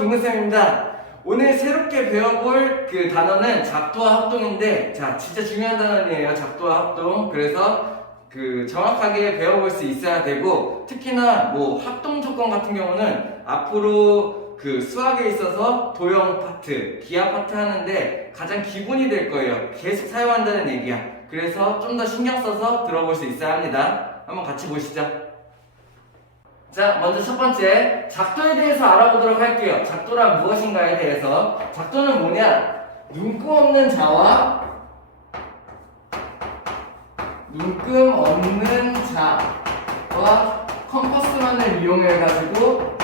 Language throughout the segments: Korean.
동근쌤입니다. 오늘 새롭게 배워볼 그 단어는 작도와 합동인데, 자, 진짜 중요한 단어이에요. 작도와 합동. 그래서 그 정확하게 배워볼 수 있어야 되고, 특히나 뭐 합동 조건 같은 경우는 앞으로 그 수학에 있어서 도형 파트, 기하 파트 하는데 가장 기본이 될 거예요. 계속 사용한다는 얘기야. 그래서 좀 더 신경 써서 들어볼 수 있어야 합니다. 한번 같이 보시죠. 자, 먼저 첫 번째, 작도에 대해서 알아보도록 할게요. 작도란 무엇인가에 대해서. 작도는 뭐냐? 눈금 없는 자와 눈금 없는 자와 컴퍼스만을 이용해가지고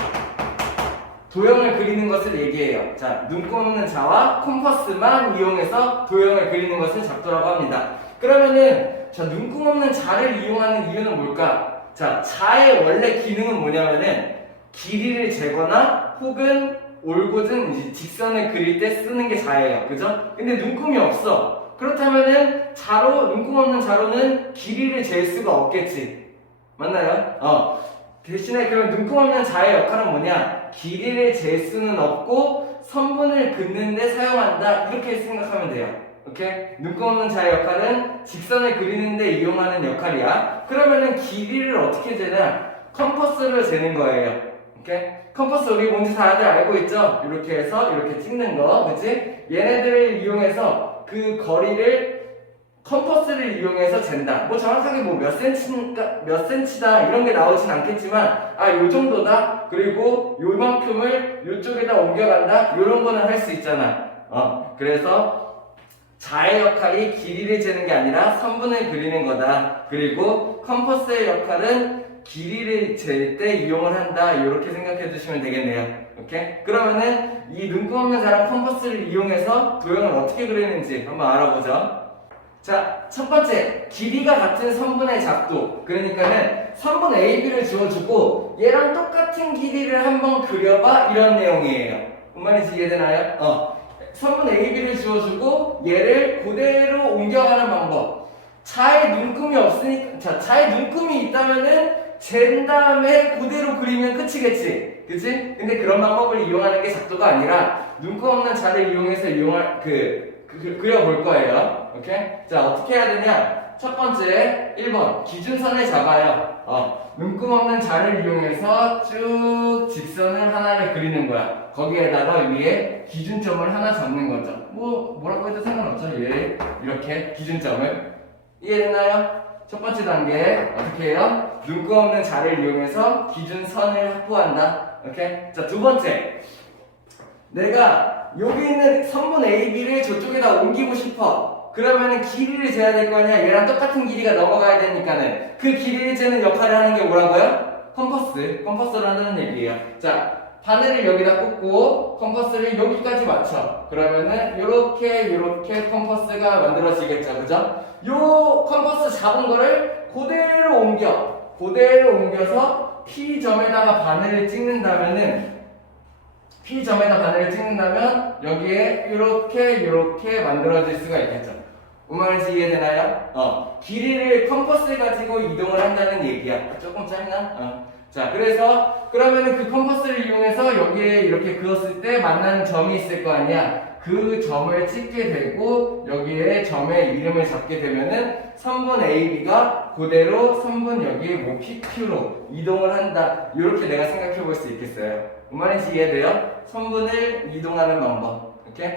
도형을 그리는 것을 얘기해요. 자, 눈금 없는 자와 컴퍼스만 이용해서 도형을 그리는 것을 작도라고 합니다. 그러면은, 자, 눈금 없는 자를 이용하는 이유는 뭘까? 자, 자의 원래 기능은 뭐냐면은 길이를 재거나 혹은 올곧은 이제 직선을 그릴 때 쓰는 게 자예요. 그죠? 근데 눈금이 없어. 그렇다면은 눈금 없는 자로는 길이를 잴 수가 없겠지. 맞나요? 대신에 그럼 눈금 없는 자의 역할은 뭐냐? 길이를 잴 수는 없고 선분을 긋는데 사용한다. 이렇게 생각하면 돼요. 오케이? 눈금 없는 자의 역할은 직선을 그리는데 이용하는 역할이야. 그러면은 길이를 어떻게 재냐? 컴퍼스를 재는 거예요. 오케이? 컴퍼스 우리 뭔지 다들 알고 있죠? 이렇게 해서 이렇게 찍는 거, 그치? 얘네들을 이용해서 그 거리를 컴퍼스를 이용해서 잰다. 뭐 정확하게 뭐 몇 센치다 이런 게 나오진 않겠지만, 요 정도다. 그리고 요만큼을 요쪽에다 옮겨간다. 이런 거는 할 수 있잖아. 그래서 자의 역할이 길이를 재는 게 아니라 선분을 그리는 거다. 그리고 컴퍼스의 역할은 길이를 잴 때 이용을 한다. 이렇게 생각해 주시면 되겠네요. 오케이? 그러면은 이 눈금 없는 자랑 컴퍼스를 이용해서 도형을 어떻게 그리는지 한번 알아보죠. 자, 첫 번째, 길이가 같은 선분의 작도. 그러니까는 선분 AB를 주어주고 얘랑 똑같은 길이를 한번 그려봐. 이런 내용이에요. 뭔 말인지 이해되나요? 선분 AB를 주어주고 얘를 그대로 옮겨가는 방법. 자의 눈금이 없으니까, 자, 자의 눈금이 있다면은 잰 다음에 그대로 그리면 끝이겠지. 그치? 근데 그런 방법을 이용하는 게 작도가 아니라 눈금 없는 자를 이용해서 그려볼 거예요. 오케이? 자, 어떻게 해야 되냐? 첫 번째, 1번. 기준선을 잡아요. 눈금 없는 자를 이용해서 쭉 직선을 하나를 그리는 거야. 거기에다가 위에 기준점을 하나 잡는 거죠. 뭐라고 해도 상관없죠. 얘 이렇게 기준점을. 이해되나요? 첫 번째 단계 어떻게 해요? 눈금 없는 자를 이용해서 기준선을 확보한다. 오케이? 자, 두 번째. 내가 여기 있는 선분 AB를 저쪽에다 옮기고 싶어. 그러면은 길이를 재야 될 거 아니야? 얘랑 똑같은 길이가 넘어가야 되니까는 그 길이를 재는 역할을 하는 게 뭐라고요? 컴퍼스를 한다는 얘기예요. 자, 바늘을 여기다 꽂고 컴퍼스를 여기까지 맞춰. 그러면은 요렇게 컴퍼스가 만들어지겠죠. 그죠? 요 컴퍼스 잡은 거를 그대로 옮겨서 P점에다가 바늘을 찍는다면 여기에 이렇게 만들어질 수가 있겠죠. 무슨 말인지 이해되나요? 길이를 컴퍼스 가지고 이동을 한다는 얘기야. 조금 짧나? 자, 그래서 그러면은 그 컴퍼스를 이용해서 여기에 이렇게 그었을 때 만나는 점이 있을 거 아니야. 그 점을 찍게 되고 여기에 점의 이름을 잡게 되면은 선분 AB가 그대로 선분 여기 뭐 PQ로 이동을 한다. 이렇게 내가 생각해 볼 수 있겠어요. 무슨 말인지 이해돼요? 선분을 이동하는 방법. 오케이?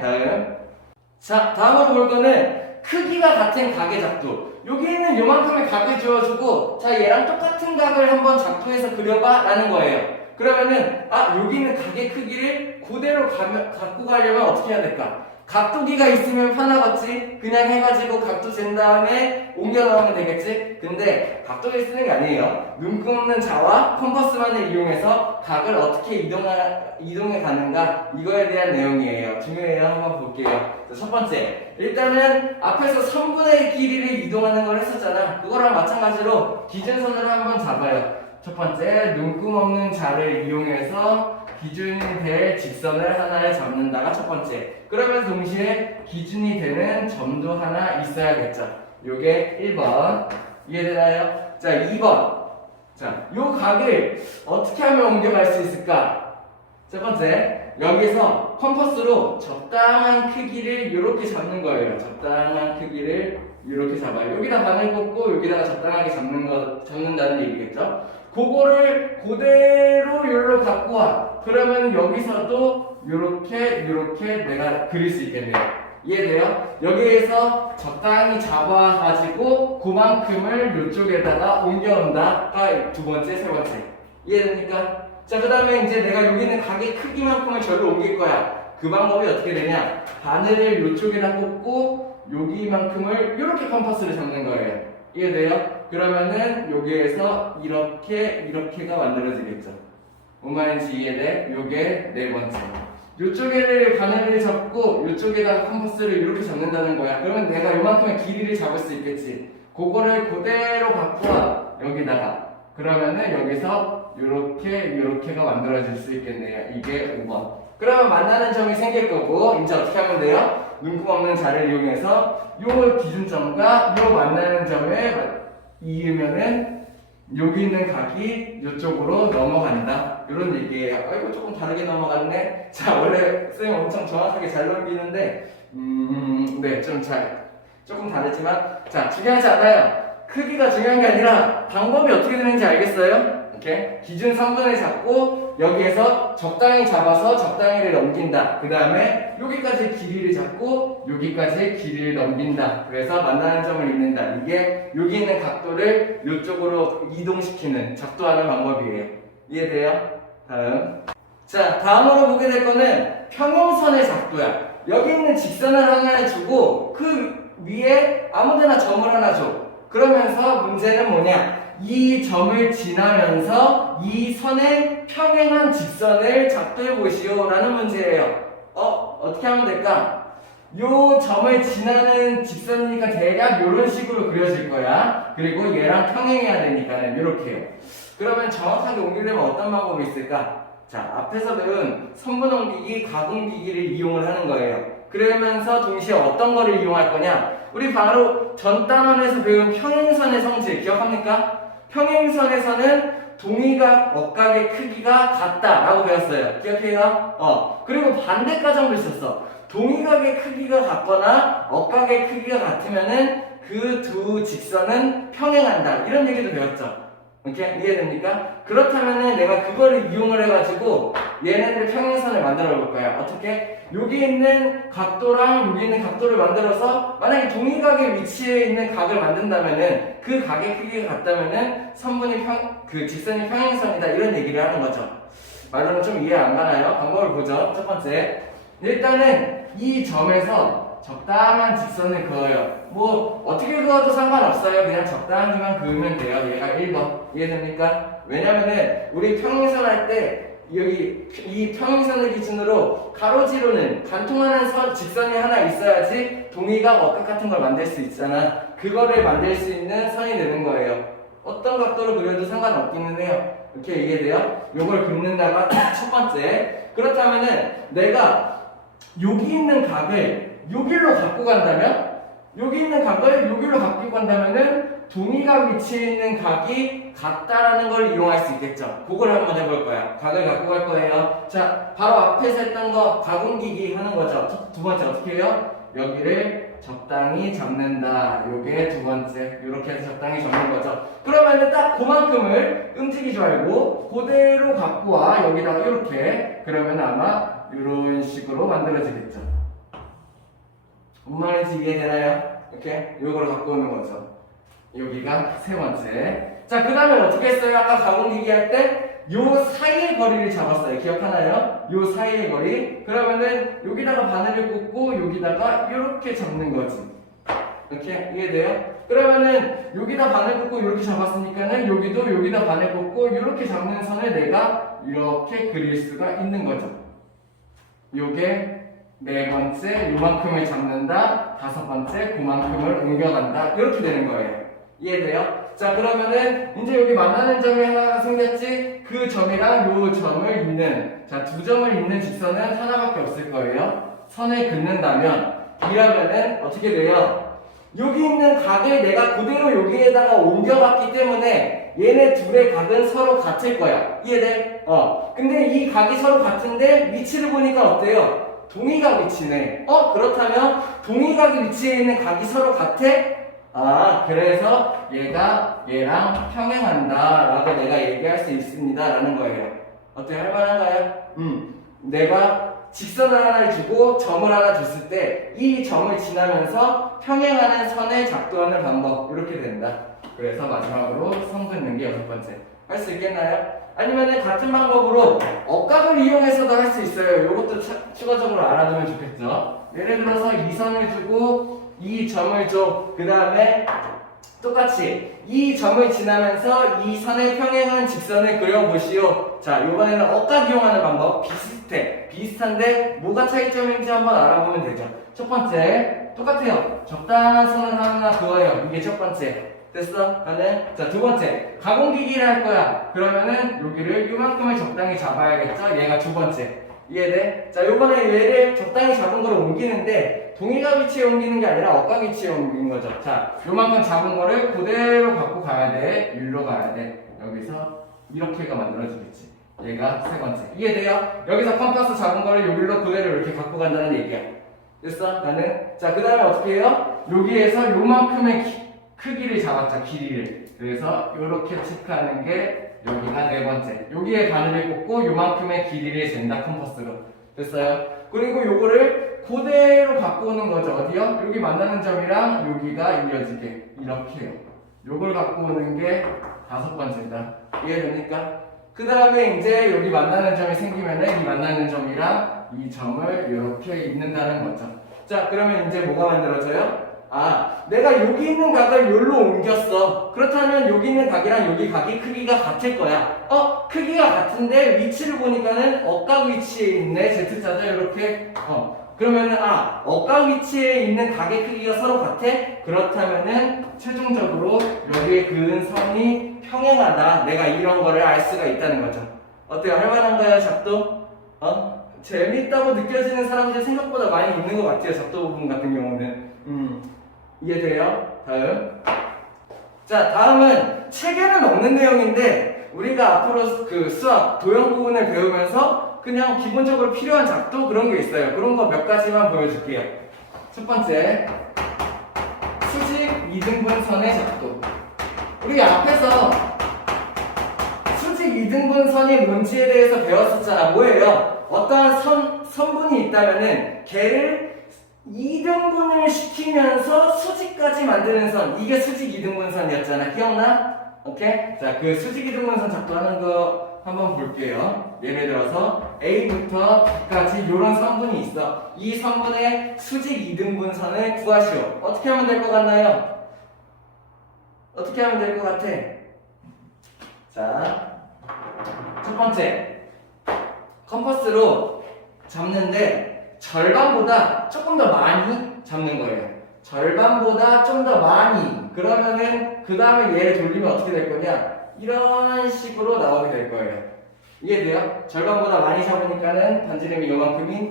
다음으로 볼 거는 크기가 같은 각의 작도. 여기에는 요만큼의 각을 주어주고, 자, 얘랑 똑같은 각을 한번 작도해서 그려봐 라는 거예요. 그러면은 여기 있는 각의 크기를 그대로 갖고 가려면 어떻게 해야 될까? 각도기가 있으면 편하겠지? 그냥 해가지고 각도 잰 다음에 옮겨 나오면 되겠지? 근데 각도기 쓰는 게 아니에요. 눈금 없는 자와 컴퍼스만을 이용해서 각을 어떻게 이동해 가는가? 이거에 대한 내용이에요. 중요해요. 한번 볼게요. 자, 첫 번째, 일단은 앞에서 선분의 길이를 이동하는 걸 했었잖아. 그거랑 마찬가지로 기준선을 한번 잡아요. 첫 번째, 눈금 없는 자를 이용해서 기준이 될 직선을 하나를 잡는다가 첫 번째. 그러면서 동시에 기준이 되는 점도 하나 있어야겠죠. 요게 1번. 이해되나요? 자, 2번. 자, 요 각을 어떻게 하면 옮겨갈 수 있을까? 첫 번째, 여기서 컴퍼스로 적당한 크기를 이렇게 잡는 거예요. 적당한 크기를 이렇게 잡아요. 여기다 바늘 꽂고 여기다가 적당하게 잡는다는 얘기겠죠. 그거를 그대로 여기로 갖고 와. 그러면 여기서도 이렇게 내가 그릴 수 있겠네요. 이해돼요? 여기에서 적당히 잡아가지고 그만큼을 이쪽에다가 옮겨온다가 두 번째, 세 번째. 이해됩니까? 자, 그 다음에 이제 내가 여기 있는 각의 크기만큼을 절로 옮길 거야. 그 방법이 어떻게 되냐? 바늘을 이쪽에다 꽂고 여기만큼을 이렇게 컴퍼스를 잡는 거예요. 이해돼요? 그러면은 여기에서 이렇게가 만들어지겠죠. 뭔 말인지 이해돼? 요게 네 번째. 요쪽에를 바늘을 잡고 요쪽에다가 컴퍼스를 이렇게 잡는다는 거야. 그러면 내가 요만큼의 길이를 잡을 수 있겠지. 그거를 그대로 갖고 와. 여기다가. 그러면은 여기서 요렇게가 만들어질 수 있겠네요. 이게 5번. 그러면 만나는 점이 생길 거고, 이제 어떻게 하면 돼요? 눈금 없는 자를 이용해서 요 기준점과 요 만나는 점에 이으면은 여기 있는 각이 이쪽으로 넘어간다. 이런 얘기예요. 이거 조금 다르게 넘어갔네. 자, 원래 쌤 엄청 정확하게 잘 넘기는데, 네, 조금 다르지만, 자, 중요하지 않아요. 크기가 중요한 게 아니라 방법이 어떻게 되는지 알겠어요? 이렇게 기준 3분을 잡고 여기에서 적당히 잡아서 적당히를 넘긴다. 그 다음에 여기까지 길이를 잡고 여기까지 길이를 넘긴다. 그래서 만나는 점을 잇는다. 이게 여기 있는 각도를 이쪽으로 이동시키는 작도하는 방법이에요. 이해돼요? 다음. 자, 다음으로 보게 될 거는 평행선의 작도야. 여기 있는 직선을 하나 주고 그 위에 아무데나 점을 하나 줘. 그러면서 문제는 뭐냐? 이 점을 지나면서 이 선에 평행한 직선을 작도해 보시오 라는 문제예요. 어떻게 하면 될까? 요 점을 지나는 직선이니까 대략 이런 식으로 그려질 거야. 그리고 얘랑 평행해야 되니까는 이렇게요. 그러면 정확하게 옮기려면 어떤 방법이 있을까? 자, 앞에서 배운 선분 옮기기, 각 옮기기를 이용을 하는 거예요. 그러면서 동시에 어떤 거를 이용할 거냐? 우리 바로 전 단원에서 배운 평행선의 성질 기억합니까? 평행선에서는 동의각, 억각의 크기가 같다라고 배웠어요. 기억해요? 그리고 반대 과정도 있었어. 동의각의 크기가 같거나 억각의 크기가 같으면은 그 두 직선은 평행한다. 이런 얘기도 배웠죠. 오케이? 이해됩니까? 그렇다면은 내가 그거를 이용을 해가지고 얘네들 평행선을 만들어 볼 거야. 어떻게? 여기 있는 각도랑 여기 있는 각도를 만들어서 만약에 동의각의 위치에 있는 각을 만든다면은 그 각의 크기가 같다면은 선분이 그 직선이 평행선이다. 이런 얘기를 하는 거죠. 말로는 좀 이해 안 가나요? 방법을 보죠. 첫 번째. 일단은 이 점에서 적당한 직선을 그어요. 뭐 어떻게 그어도 상관없어요. 그냥 적당히만 그으면 돼요. 얘가 1번. 이해됩니까? 왜냐면은 우리 평행선 할 때 여기 이 평행선을 기준으로 가로지로는 관통하는 직선이 하나 있어야지 동의각, 억각 같은 걸 만들 수 있잖아. 그거를 만들 수 있는 선이 되는 거예요. 어떤 각도로 그려도 상관없기는 해요. 이렇게 이해돼요? 요걸 긋는다가 첫 번째. 그렇다면은 내가 여기 있는 각을 여기로 갖고 간다면 여기 있는 각을 여기로 갖고 간다면은 동의각 위치에 있는 각이 같다라는 걸 이용할 수 있겠죠. 그걸 한번 해볼 거야. 각을 갖고 갈 거예요. 자, 바로 앞에서 했던 거 각 옮기기 하는 거죠. 두 번째 어떻게 해요? 여기를 적당히 잡는다. 요게 두 번째. 이렇게 해서 적당히 잡는 거죠. 그러면은 딱 그만큼을 움직이지 말고 그대로 갖고 와. 여기다가 이렇게. 그러면 아마 이런 식으로 만들어지겠죠. 뭔 말인지 이해되나요? 이렇게 요걸 갖고 오는 거죠. 여기가 세 번째. 자, 그 다음에 어떻게 했어요? 아까 각 옮기기 할 때 요 사이의 거리를 잡았어요. 기억하나요? 요 사이의 거리. 그러면은 여기다가 바늘을 꽂고 여기다가 이렇게 잡는 거지. 이렇게 이해돼요? 그러면은 여기다 바늘 꽂고 이렇게 잡았으니까는 여기도 여기다 바늘 꽂고 이렇게 잡는 선을 내가 이렇게 그릴 수가 있는 거죠. 요게 네 번째, 요만큼을 잡는다. 다섯 번째, 그만큼을 옮겨간다. 이렇게 되는 거예요. 이해돼요? 자, 그러면은 이제 여기 만나는 점이 하나 생겼지? 그 점이랑 요 점을 잇는, 자, 두 점을 잇는 직선은 하나밖에 없을 거예요. 선을 긋는다면 이러면은 어떻게 돼요? 여기 있는 각을 내가 그대로 여기에다가 옮겨봤기 때문에 얘네 둘의 각은 서로 같을 거야. 이해돼? 근데 이 각이 서로 같은데 위치를 보니까 어때요? 동의각 위치네. 그렇다면 동의각 위치에 있는 각이 서로 같아? 그래서 얘가 얘랑 평행한다 라고 내가 얘기할 수 있습니다 라는 거예요. 어때요? 할만한가요? 내가 직선을 하나를 주고 점을 하나 줬을 때 이 점을 지나면서 평행하는 선을 작도하는 방법 이렇게 된다. 그래서 마지막으로 성분 연기 6번째 할 수 있겠나요? 아니면은 같은 방법으로 억각을 이용해서도 할 수 있어요. 이것도 추가적으로 알아두면 좋겠죠. 예를 들어서 이 선을 주고 이 점을 줘. 그 다음에 똑같이 이 점을 지나면서 이 선에 평행한 직선을 그려보시오. 자, 이번에는 억각 이용하는 방법 비슷한데 뭐가 차이점인지 한번 알아보면 되죠. 첫 번째 똑같아요. 적당한 선을 하나 그어요. 이게 첫 번째. 됐어? 가는? 자, 두 번째 가공기기를 할 거야. 그러면은 여기를 요만큼을 적당히 잡아야겠죠? 얘가 두 번째. 이해돼? 자, 요번에 얘를 적당히 잡은 걸 옮기는데 동의각 위치에 옮기는 게 아니라 억각 위치에 옮기는 거죠. 자, 요만큼 잡은 거를 그대로 갖고 가야 돼. 일로 가야 돼. 여기서 이렇게가 만들어지겠지. 얘가 세 번째. 이해돼요? 여기서 컴파스 잡은 거를 여기로 그대로 이렇게 갖고 간다는 얘기야. 됐어? 나는? 자, 그 다음에 어떻게 해요? 여기에서 요만큼의 크기를 잡았자, 길이를. 그래서 이렇게 체크하는 게 여기가 네 번째. 여기에 바늘을 꽂고 요만큼의 길이를 잰다, 컴퍼스로. 됐어요? 그리고 요거를 그대로 갖고 오는 거죠. 어디요? 여기 만나는 점이랑 여기가 이어지게. 이렇게요. 요걸 갖고 오는 게 다섯 번째다. 이해됩니까? 그 다음에 이제 여기 만나는 점이 생기면은 이 만나는 점이랑 이 점을 이렇게 잇는다는 거죠. 자, 그러면 이제 뭐가 만들어져요? 내가 여기 있는 각을 여기로 옮겼어. 그렇다면 여기 있는 각이랑 여기 각이 크기가 같을 거야. 크기가 같은데 위치를 보니까는 억각 위치에 있네. Z자죠, 이렇게. 그러면은 억각 위치에 있는 각의 크기가 서로 같아? 그렇다면은 최종적으로 여기에 그은 선이 평행하다. 내가 이런 거를 알 수가 있다는 거죠. 어때요? 할만한가요, 작도? 재밌다고 느껴지는 사람들 생각보다 많이 있는 것 같아요. 작도 부분 같은 경우는. 이해돼요? 다음. 자, 다음은 책에는 없는 내용인데 우리가 앞으로 그 수학 도형 부분을 배우면서 그냥 기본적으로 필요한 작도 그런 게 있어요. 그런 거 몇 가지만 보여줄게요. 첫 번째, 수직 이등분선의 작도. 우리 앞에서 수직 이등분선이 뭔지에 대해서 배웠었잖아. 뭐예요? 어떠한 선분이 있다면은 걔를 2등분을 시키면서 수직까지 만드는 선. 이게 수직 이등분선이었잖아. 기억나? 오케이? 자, 그 수직 이등분선 작도하는 거 한번 볼게요. 예를 들어서 A부터 B까지 이런 선분이 있어. 이 선분의 수직 이등분선을 구하시오. 어떻게 하면 될 것 같나요? 어떻게 하면 될 것 같아? 자, 첫 번째, 컴퍼스로 잡는데 절반보다 조금 더 많이 잡는 거예요. 절반보다 좀 더 많이. 그러면은 그 다음에 얘를 돌리면 어떻게 될 거냐? 이런 식으로 나오게 될 거예요. 이해돼요? 절반보다 많이 잡으니까는 반지름이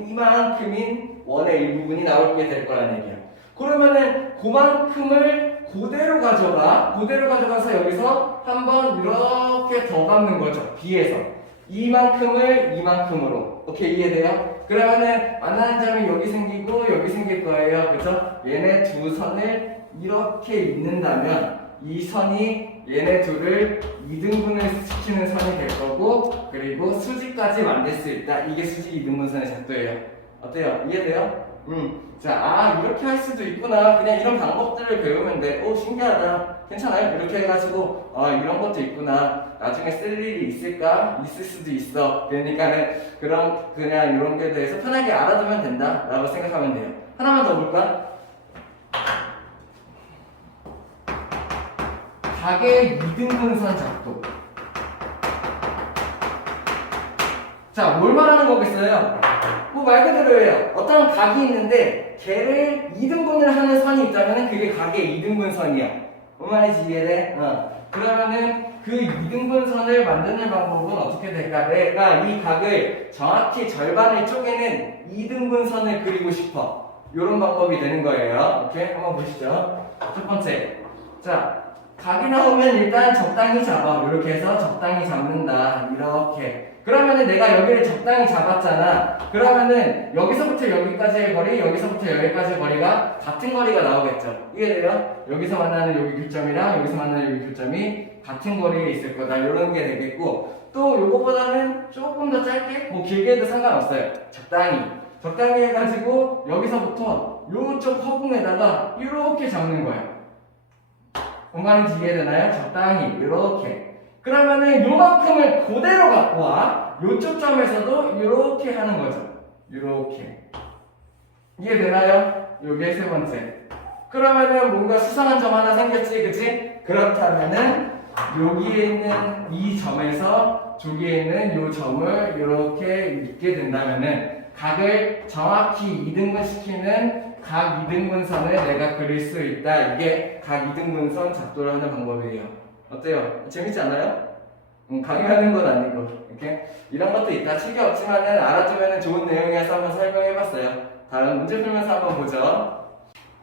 이만큼인 원의 일부분이 나오게 될 거라는 얘기야. 그러면은 그만큼을 그대로 가져가서 여기서 한번 이렇게 더 감는 거죠. B에서 이만큼을 이만큼으로. 오케이, 이해돼요? 그러면은 만나는 점이 여기 생기고 여기 생길 거예요. 그죠? 얘네 두 선을 이렇게 잇는다면 이 선이 얘네 둘을 2등분을 시키는 선이 될 거고, 그리고 수직까지 만들 수 있다. 이게 수직 2등분선의 작도예요. 어때요? 이해돼요? 자, 이렇게 할 수도 있구나. 그냥 이런 방법들을 배우면 돼. 오, 신기하다. 괜찮아요? 이렇게 해가지고 이런 것도 있구나. 나중에 쓸 일이 있을까? 있을 수도 있어. 그러니까는 그냥 이런 거에 대해서 편하게 알아두면 된다 라고 생각하면 돼요. 하나만 더 볼까? 각의 2등분선 작도. 자, 뭘 말하는 거겠어요? 뭐 말 그대로예요. 어떤 각이 있는데 걔를 2등분을 하는 선이 있다면 그게 각의 2등분선이야. 뭔 말인지 이해돼? 그러면은 그 2등분선을 만드는 방법은 어떻게 될까? 내가 이 각을 정확히 절반을 쪼개는 2등분선을 그리고 싶어. 이런 방법이 되는 거예요. 오케이? 한번 보시죠. 첫 번째. 자, 각이 나오면 일단 적당히 잡아. 이렇게 해서 적당히 잡는다. 이렇게. 그러면은 내가 여기를 적당히 잡았잖아. 그러면은 여기서부터 여기까지의 거리, 여기서부터 여기까지의 거리가 같은 거리가 나오겠죠. 이해돼요? 여기서 만나는 여기 교점이랑 여기서 만나는 여기 교점이 같은 거리에 있을 거다. 이런 게 되겠고, 또 요거보다는 조금 더 짧게, 뭐 길게 해도 상관없어요. 적당히 해가지고 여기서부터 요쪽 허공에다가 이렇게 잡는 거예요. 뭔 말인지 이해되나요? 적당히 이렇게. 그러면은 요만큼을 그대로 갖고 와. 요쪽 점에서도 이렇게 하는 거죠. 이렇게. 이해되나요? 요게 세 번째. 그러면은 뭔가 수상한 점 하나 생겼지, 그치? 그렇다면은 여기에 있는 이 점에서 저기에 있는 요 점을 이렇게 있게 된다면은 각을 정확히 2등분 시키는 각 2등분선을 내가 그릴 수 있다. 이게 각 2등분선 작도를 하는 방법이에요. 어때요? 재밌지 않아요? 강의하는 건 아니고 이렇게 이런 것도 있다. 책이 없지만은 알아두면 좋은 내용이어서 한번 설명해봤어요. 다음 문제 풀면서 한번 보죠.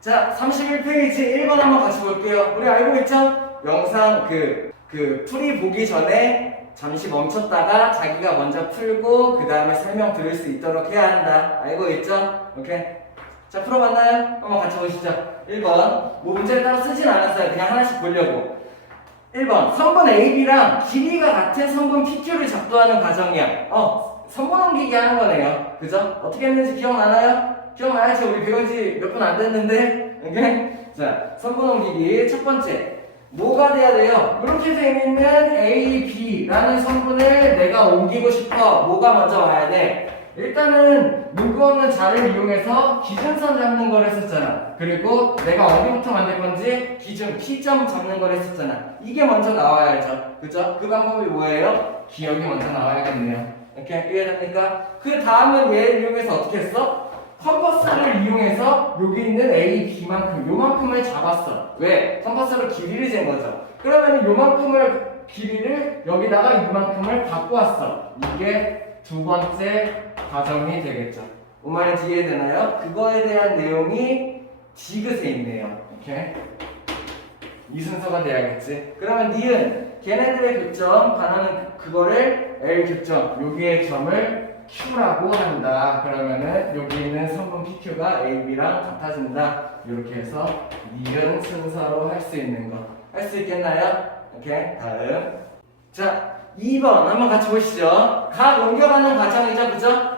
자, 31페이지 1번 한번 같이 볼게요. 우리 알고 있죠? 영상 풀이 보기 전에 잠시 멈췄다가 자기가 먼저 풀고 그 다음에 설명 들을 수 있도록 해야 한다. 알고 있죠? 오케이. 자, 풀어봤나요? 한번 같이 보시죠. 1번. 뭐 문제를 따로 쓰진 않았어요. 그냥 하나씩 보려고. 1번. 선분 AB랑 길이가 같은 선분 PQ를 작도하는 과정이야. 선분 옮기기 하는 거네요. 그죠? 어떻게 했는지 기억나나요? 기억나야지. 우리 배운 지 몇 분 안 됐는데. 오케이? 자, 선분 옮기기. 첫 번째. 뭐가 돼야 돼요? 이렇게 돼 있는 A, B라는 성분을 내가 옮기고 싶어. 뭐가 먼저 와야 돼? 일단은 문구 없는 자를 이용해서 기준선 잡는 걸 했었잖아. 그리고 내가 어디부터 만들 건지 기준, P점 잡는 걸 했었잖아. 이게 먼저 나와야죠. 그죠? 그 방법이 뭐예요? 기억이 먼저 나와야겠네요. 이렇게 이해됩니까? 그 다음은 얘를 이용해서 어떻게 했어? 컴퍼스를 이용해서 여기 있는 A, B만큼 요만큼을 잡았어. 왜? 컴퍼스로 길이를 잰 거죠. 그러면 요만큼을 길이를 여기다가 이만큼을 갖고 왔어. 이게 두 번째 과정이 되겠죠. 뭔 말인지 이해되나요? 그거에 대한 내용이 디귿에 있네요. 이렇게 이 순서가 돼야겠지. 그러면 니은 걔네들의 교점 반하는 그거를 L 교점 여기의 점을 Q라고 한다. 그러면은 여기 있는 선분 PQ가 AB랑 같아진다. 이렇게 해서 니은 순서로 할 수 있는 거. 할 수 있겠나요? 오케이. 다음. 자, 2번 한번 같이 보시죠. 각 옮겨가는 과정이죠, 그죠?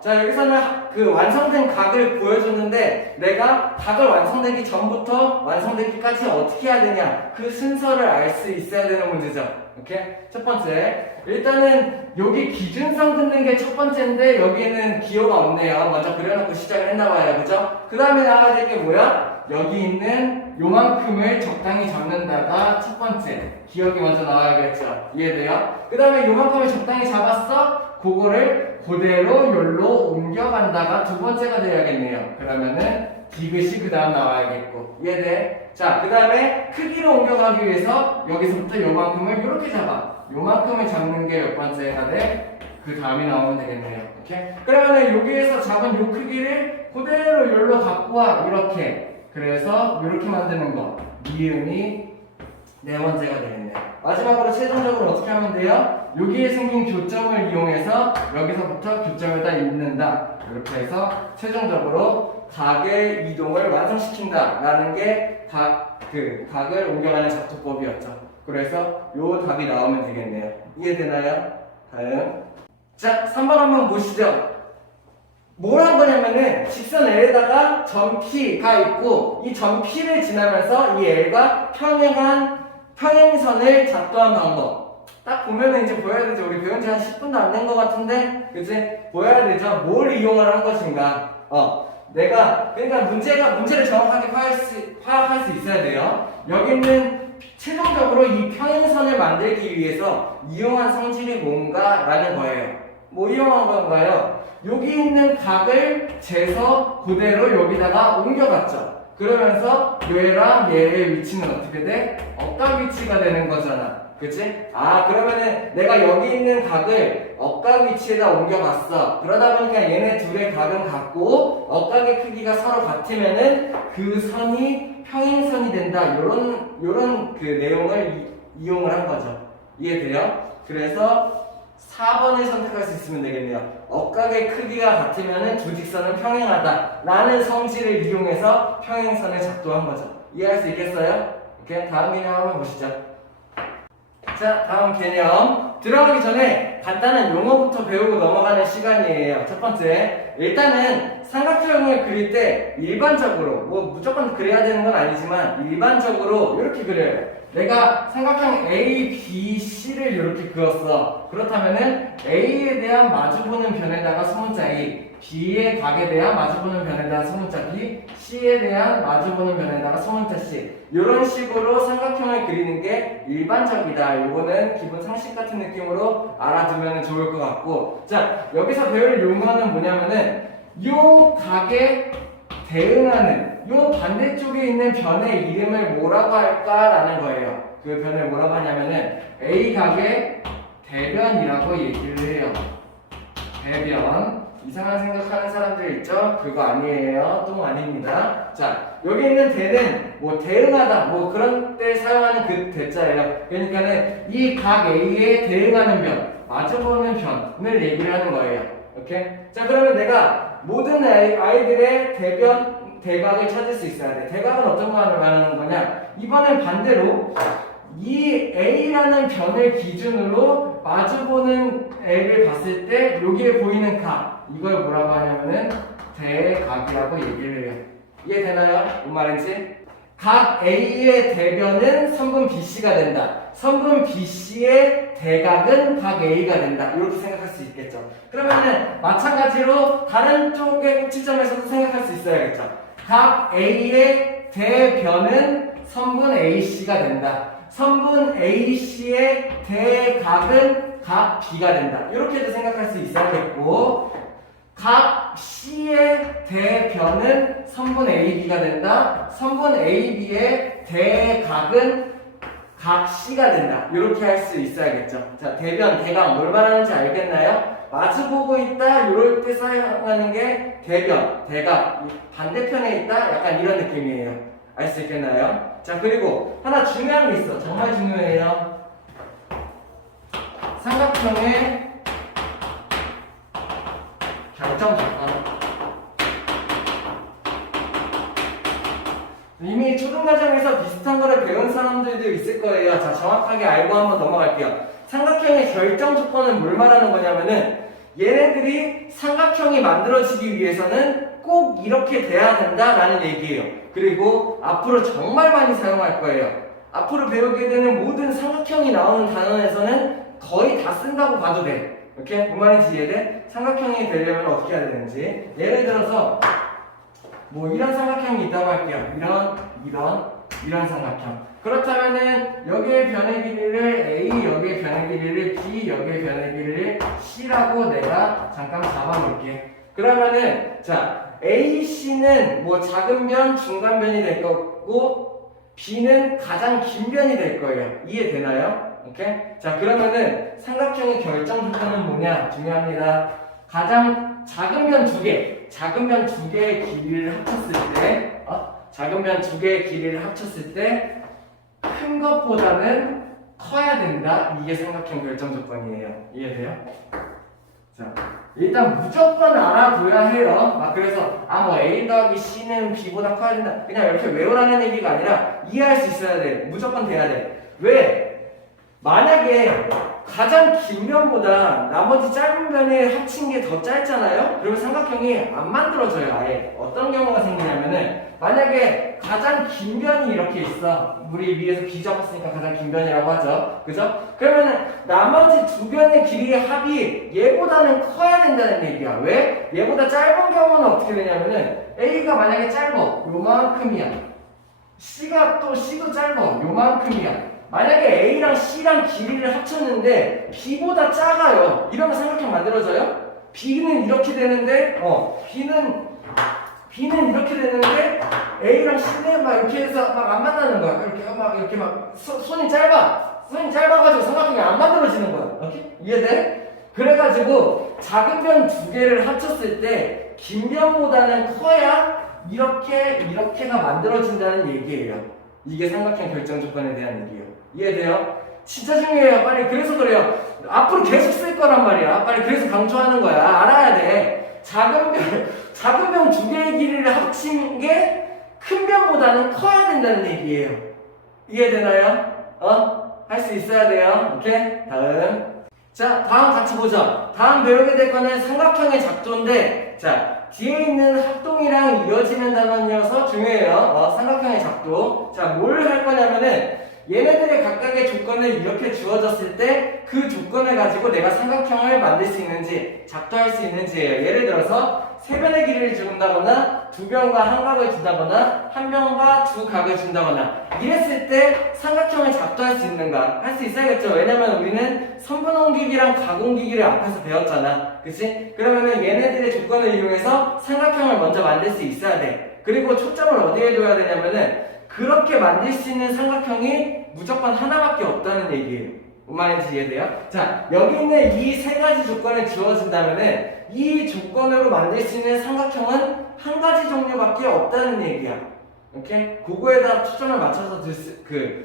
자, 여기서는 그 완성된 각을 보여줬는데 내가 각을 완성되기 전부터 완성되기까지 어떻게 해야 되냐 그 순서를 알 수 있어야 되는 문제죠. 오케이? 첫 번째, 일단은 여기 기준선 긋는 게 첫 번째인데 여기는 기호가 없네요. 먼저 그려놓고 시작을 했나봐요, 그죠? 그 다음에 나와야 될 게 뭐야? 여기 있는 요만큼을 적당히 잡는다가 첫 번째 기억이 먼저 나와야겠죠. 이해돼요? 그 다음에 요만큼을 적당히 잡았어? 그거를 그대로 여기로 옮겨간다가 두 번째가 돼야겠네요. 그러면은 디귿이 그 다음 나와야겠고. 이해돼? 자, 그 다음에 크기로 옮겨가기 위해서 여기서부터 요만큼을 이렇게 잡아. 요만큼을 잡는 게 몇 번째가 돼? 그 다음이 나오면 되겠네요. 오케이? 그러면은 여기에서 잡은 요 크기를 그대로 여기로 갖고 와. 이렇게. 그래서 이렇게 만드는 거. 니은이 네 번째가 되겠네요. 마지막으로 최종적으로 어떻게 하면 돼요? 여기에 생긴 교점을 이용해서 여기서부터 교점에다 잇는다. 이렇게 해서 최종적으로 각의 이동을 완성시킨다 라는 게 각을 옮겨가는 작도법이었죠. 그래서 요 답이 나오면 되겠네요. 이해되나요? 다음. 자, 3번 한번 보시죠. 뭘 한 거냐면은 직선 L에다가 점 P가 있고 이 점 P를 지나면서 이 L과 평행선을 작도한 방법. 딱 보면은 이제 보여야 되죠. 우리 배운 지 한 10분도 안 된 것 같은데, 그치? 보여야 되죠. 뭘 이용을 한 것인가. 내가 그러니까 문제를 정확하게 파악할 수 있어야 돼요. 여기는 최종적으로 이 평행선을 만들기 위해서 이용한 성질이 뭔가라는 거예요. 뭐 이용한 건가요? 여기 있는 각을 재서 그대로 여기다가 옮겨갔죠. 그러면서 얘랑 얘의 위치는 어떻게 돼? 억각 위치가 되는 거잖아. 그치? 그러면은 내가 여기 있는 각을 억각 위치에다 옮겨갔어. 그러다 보니까 얘네 둘의 각은 같고 억각의 크기가 서로 같으면은 그 선이 평행선이 된다. 요런 그 내용을 이용을 한 거죠. 이해돼요? 그래서 4번을 선택할 수 있으면 되겠네요. 억각의 크기가 같으면 두 직선은 평행하다 라는 성질을 이용해서 평행선을 작도한 거죠. 이해할 수 있겠어요? 오케이, 다음 개념 한번 보시죠. 자, 다음 개념 들어가기 전에 간단한 용어부터 배우고 넘어가는 시간이에요. 첫 번째, 일단은 삼각형을 그릴 때 일반적으로 뭐 무조건 그려야 되는 건 아니지만 일반적으로 이렇게 그려요. 내가 삼각형 A, B, C를 이렇게 그었어. 그렇다면은 A에 대한 마주보는 변에다가 소문자 A, B의 각에 대한 마주보는 변에다가 소문자 B, C에 대한 마주보는 변에다가 소문자 C, 이런 식으로 삼각형을 그리는 게 일반적이다. 요거는 기본 상식 같은 느낌으로 알아두면 좋을 것 같고, 자, 여기서 배울 용어는 뭐냐면은 요 각에 대응하는 요 반대쪽에 있는 변의 이름을 뭐라고 할까라는 거예요. 그 변을 뭐라고 하냐면은 A 각의 대변이라고 얘기를 해요. 대변. 이상한 생각하는 사람들 있죠? 그거 아니에요. 똥 아닙니다. 자, 여기 있는 대는 뭐 대응하다 뭐 그런 때 사용하는 그 대자예요. 그러니까는 이 각 A에 대응하는 변, 마주보는 변을 얘기를 하는 거예요. 오케이? 자, 그러면 내가 모든 아이들의 대각을 찾을 수 있어야 돼. 대각은 어떤 거 말하는 거냐? 이번엔 반대로 이 A라는 변을 기준으로 마주보는 애를 봤을 때 여기에 보이는 각, 이걸 뭐라고 하냐면은 대각이라고 얘기를 해요. 이해되나요? 뭔 말인지? 각 A의 대변은 선분 BC가 된다. 선분 BC의 대각은 각 A가 된다. 이렇게 생각할 수 있겠죠. 그러면은 마찬가지로 다른 쪽의 꼭지점에서도 생각할 수 있어야겠죠. 각 A의 대변은 선분 AC가 된다. 선분 AC의 대각은 각 B가 된다. 이렇게도 생각할 수 있어야겠고, 각 C의 대변은 선분 AB가 된다. 선분 AB의 대각은 각 C가 된다. 이렇게 할 수 있어야겠죠. 자, 대변, 대각 뭘 말하는지 알겠나요? 마주보고 있다 이럴 때 사용하는 게 대변, 대각, 반대편에 있다 약간 이런 느낌이에요. 알 수 있겠나요? 자, 그리고 하나 중요한 게 있어. 정말 중요해요. 삼각형의 결정 조건. 이미 초등과정에서 비슷한 거를 배운 사람들도 있을 거예요. 자, 정확하게 알고 한번 넘어갈게요. 삼각형의 결정 조건은 뭘 말하는 거냐면은 얘네들이 삼각형이 만들어지기 위해서는 꼭 이렇게 돼야 된다라는 얘기예요. 그리고 앞으로 정말 많이 사용할 거예요. 앞으로 배우게 되는 모든 삼각형이 나오는 단원에서는 거의 다 쓴다고 봐도 돼. 오케이? 뭔 말인지 이해돼? 삼각형이 되려면 어떻게 해야 되는지. 예를 들어서 뭐 이런 삼각형이 있다고 할게요. 이런 삼각형. 그렇다면은 여기의 변의 길이를 A, 여기의 변의 길이를 B, 여기의 변의 길이를 C라고 내가 잠깐 잡아볼게. 그러면은 자, AC는 뭐 작은 변, 중간 변이 될 거고 B는 가장 긴 변이 될 거예요. 이해되나요? 오케이? 자, 그러면은 삼각형의 결정 조건은 뭐냐? 중요합니다. 가장 작은 변 두 개, 작은 변 두 개의 길이를 합쳤을 때, 작은 변 두 개의 길이를 합쳤을 때 큰 것보다는 커야 된다. 이게 삼각형 결정 조건이에요. 이해돼요? 자, 일단 무조건 알아둬야 해요. 그래서 뭐 A 더하기 C는 B보다 커야 된다. 그냥 이렇게 외우라는 얘기가 아니라 이해할 수 있어야 돼. 무조건 돼야 돼. 왜? 만약에 가장 긴 변보다 나머지 짧은 변을 합친 게 더 짧잖아요? 그러면 삼각형이 안 만들어져요. 아예. 어떤 경우가 생기냐면은 만약에 가장 긴 변이 이렇게 있어. 우리 위에서 B 잡았으니까 가장 긴 변이라고 하죠. 그죠? 그러면은 나머지 두 변의 길이의 합이 얘보다는 커야 된다는 얘기야. 왜? 얘보다 짧은 경우는 어떻게 되냐면은 A가 만약에 짧아. 요만큼이야. C도 짧아. 요만큼이야. 만약에 A랑 C랑 길이를 합쳤는데 B보다 작아요. 이러면 삼각형 만들어져요? B는 이렇게 되는데 B는 이렇게 되는데 A랑 C는 막 이렇게 해서 막 안 만나는 거야. 이렇게 막 손이 짧아가지고 삼각형이 안 만들어지는 거야. 오케이? 이해돼? 그래가지고 작은 변 두 개를 합쳤을 때 긴 변보다는 커야 이렇게가 만들어진다는 얘기예요. 이게 삼각형 결정 조건에 대한 얘기예요. 이해돼요? 진짜 중요해요. 빨리. 그래서 그래요. 앞으로 계속 쓸 거란 말이야. 빨리. 그래서 강조하는 거야. 알아야 돼. 작은 병 두 개의 길이를 합친 게 큰 병보다는 커야 된다는 얘기예요. 이해되나요? 할 수 있어야 돼요. 오케이? 다음. 자, 다음 같이 보죠. 다음 배우게 될 거는 삼각형의 작도인데, 자, 뒤에 있는 합동이랑 이어지는 단원이어서 중요해요. 삼각형의 작도. 자, 뭘 할 거냐면은, 얘네들의 각각의 조건을 이렇게 주어졌을 때 그 조건을 가지고 내가 삼각형을 만들 수 있는지, 작도할 수 있는지예요. 예를 들어서, 세 변의 길이를 준다거나, 두 변과 한 각을 준다거나, 한 변과 두 각을 준다거나, 이랬을 때 삼각형을 작도할 수 있는가? 할 수 있어야겠죠. 왜냐면 우리는 선분 옮기기랑 각 옮기기를 앞에서 배웠잖아. 그치? 그러면은 얘네들의 조건을 이용해서 삼각형을 먼저 만들 수 있어야 돼. 그리고 초점을 어디에 둬야 되냐면은 그렇게 만들 수 있는 삼각형이 무조건 하나밖에 없다는 얘기예요. 뭔 말인지 이해돼요? 자, 여기 있는 이 세 가지 조건을 주어진다면은 이 조건으로 만들 수 있는 삼각형은 한 가지 종류밖에 없다는 얘기야. 오케이? 그거에다 초점을 맞춰서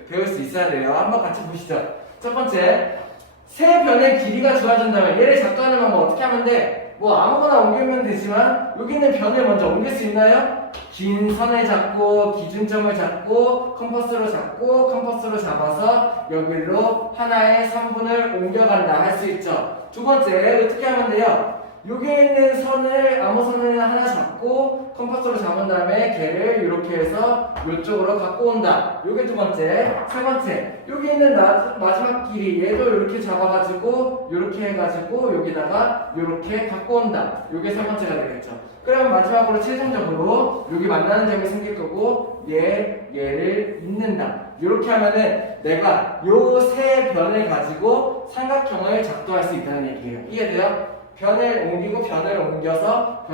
배울 수 있어야 돼요. 한번 같이 보시죠. 첫 번째, 세 변의 길이가 주어진다면 얘를 작도하는 방법 어떻게 하면 돼? 뭐 아무거나 옮기면 되지만 여기 있는 변을 먼저 옮길 수 있나요? 긴 선을 잡고 기준점을 잡고 컴퍼스로 잡아서 여기로 하나의 3분을 옮겨간다 할 수 있죠. 두 번째 어떻게 하면 돼요? 여기에 있는 선을 아무 선을 하나 잡고 컴퍼스로 잡은 다음에 걔를 이렇게 해서 이쪽으로 갖고 온다. 요게 두 번째. 세 번째, 여기 있는 마지막 길이 얘도 이렇게 잡아가지고 이렇게 해가지고 여기다가 이렇게 갖고 온다. 요게 세 번째가 되겠죠. 그럼 마지막으로 최종적으로 여기 만나는 점이 생길 거고 얘를 잇는다. 이렇게 하면은 내가 요 세 변을 가지고 삼각형을 작도할 수 있다는 얘기예요. 이해돼요? 변을 옮기고 변을 옮겨서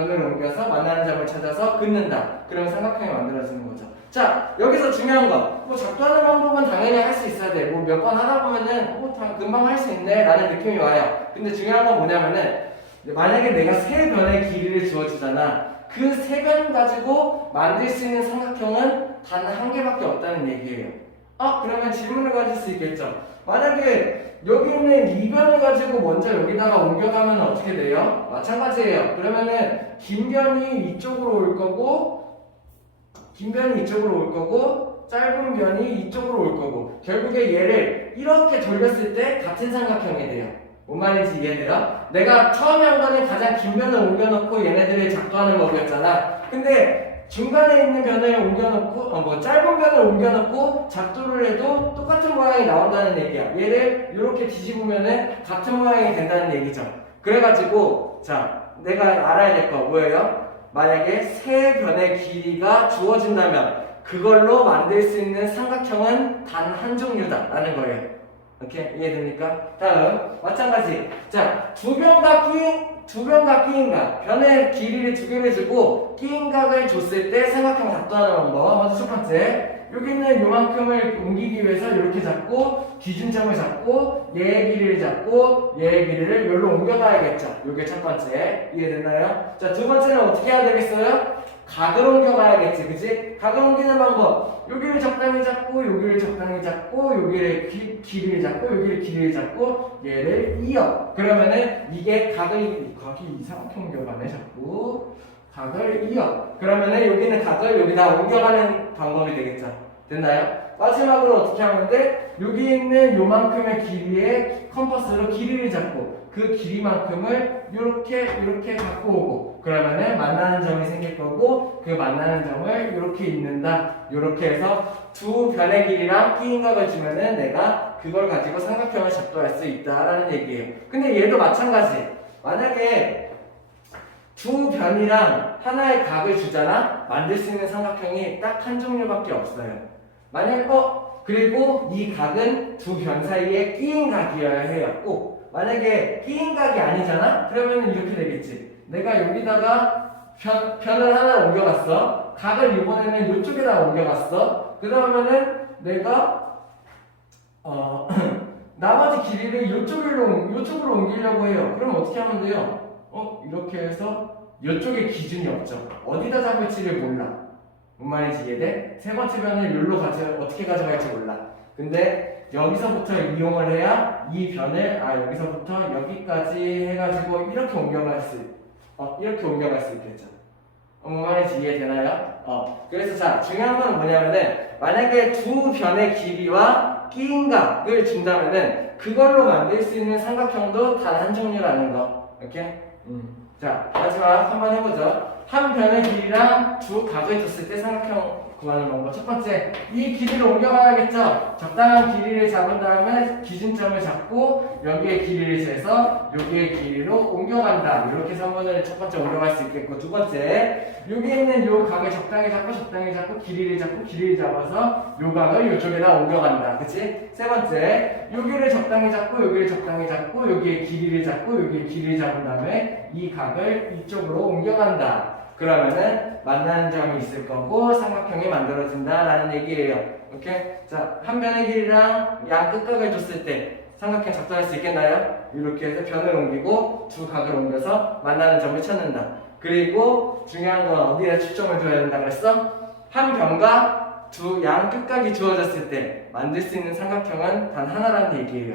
만나는 점을 찾아서 긋는다. 그러면 삼각형이 만들어지는 거죠. 자, 여기서 중요한 거. 뭐 작도하는 방법은 당연히 할 수 있어야 돼. 뭐 몇 번 하다 보면은 금방 할 수 있네 라는 느낌이 와요. 근데 중요한 건 뭐냐면은 만약에 내가 세 변의 길이를 주어주잖아. 그 세 변 가지고 만들 수 있는 삼각형은 단 한 개밖에 없다는 얘기예요. 그러면 질문을 가질 수 있겠죠. 만약에 여기 있는 이 변을 가지고 먼저 여기다가 옮겨가면 어떻게 돼요? 마찬가지예요. 그러면은 긴 변이 이쪽으로 올 거고 짧은 변이 이쪽으로 올 거고 결국에 얘를 이렇게 돌렸을 때 같은 삼각형이 돼요. 뭔 말인지 이해돼요? 내가 처음에 한 거는 가장 긴 변을 옮겨놓고 얘네들을 작도하는 거였잖아. 근데 중간에 있는 변을 옮겨놓고 짧은 변을 옮겨놓고 작도를 해도 똑같은 모양이 나온다는 얘기야. 얘를 이렇게 뒤집으면은 같은 모양이 된다는 얘기죠. 그래가지고 자, 내가 알아야 될 거 뭐예요? 만약에 세 변의 길이가 주어진다면 그걸로 만들 수 있는 삼각형은 단 한 종류다라는 거예요. 오케이? 이해됩니까? 다음 마찬가지. 자, 두 변과 끼인 각 변의 길이를 두 개를 주고 끼인 각을 줬을 때 삼각형 작도하는 방법. 먼저 첫 번째, 여기 있는 요만큼을 옮기기 위해서 이렇게 잡고 기준점을 잡고 얘의 길이를 잡고 얘의 길이를 여기로 옮겨가야겠죠. 이게 첫 번째. 이해됐나요? 자, 두 번째는 어떻게 해야 되겠어요? 각을 옮겨가야겠지, 그치? 각을 옮기는 방법. 여기를 적당히 잡고, 여기를 적당히 잡고, 여기를 길이를 잡고, 여기를 길이를 잡고, 얘를 이어. 그러면은 이게 각이 이상하게 옮겨가네, 자꾸. 각을 이어. 그러면은 여기는 각을 여기다 옮겨가는 방법이 되겠죠. 됐나요? 마지막으로 어떻게 하면 돼? 여기 있는 요만큼의 길이의 컴퍼스로 길이를 잡고, 그 길이만큼을 이렇게 갖고 오고 그러면은 만나는 점이 생길 거고 그 만나는 점을 이렇게 잇는다. 이렇게 해서 두 변의 길이랑 끼인 각을 주면은 내가 그걸 가지고 삼각형을 작도할 수 있다라는 얘기예요. 근데 얘도 마찬가지. 만약에 두 변이랑 하나의 각을 주잖아? 만들 수 있는 삼각형이 딱 한 종류밖에 없어요. 만약에 그리고 이 각은 두 변 사이에 끼인 각이어야 해요. 꼭. 만약에 끼인 각이 아니잖아? 그러면 이렇게 되겠지. 내가 여기다가 변을 하나 옮겨갔어. 각을 이번에는 이쪽에다 옮겨갔어. 그러면은 내가 나머지 길이를 이쪽으로 옮기려고 해요. 그럼 어떻게 하면 돼요? 이렇게 해서 이쪽에 기준이 없죠. 어디다 잡을지를 몰라. 뭔 말인지 이해돼? 세 번째 변을 여기로 어떻게 가져갈지 몰라. 근데 여기서부터 이용을 해야 이 변을 여기서부터 여기까지 해가지고 이렇게 옮겨갈 수 있겠죠. 뭔 말인지 이해되나요? 그래서 자, 중요한 건 뭐냐면은 만약에 두 변의 길이와 끼인각을 준다면은 그걸로 만들 수 있는 삼각형도 단 한 종류라는 거. 이렇게? 자, 마지막 한번 해보죠. 한 변의 길이랑 두 각을 줬을 때 삼각형 구하는 방법. 첫 번째, 이 길이를 옮겨가야겠죠. 적당한 길이를 잡은 다음에 기준점을 잡고 여기에 길이를 재서 여기의 길이로 옮겨간다. 이렇게 해서 한 번을 첫 번째 옮겨갈 수 있겠고, 두 번째, 여기 있는 요 각을 적당히 잡고 길이를 잡아서 요 각을 이쪽에다 옮겨간다. 그치? 세 번째, 여기를 적당히 잡고 여기에 길이를 잡은 다음에 이 각을 이쪽으로 옮겨간다. 그러면은 만나는 점이 있을 거고 삼각형이 만들어진다라는 얘기예요. 오케이? 자, 한 변의 길이랑 양 끝각을 줬을 때 삼각형 작동할 수 있겠나요? 이렇게 해서 변을 옮기고 두 각을 옮겨서 만나는 점을 찾는다. 그리고 중요한 건 어디에 초점을 둬야 된다고 했어? 한 변과 두 양 끝각이 주어졌을 때 만들 수 있는 삼각형은 단 하나라는 얘기예요.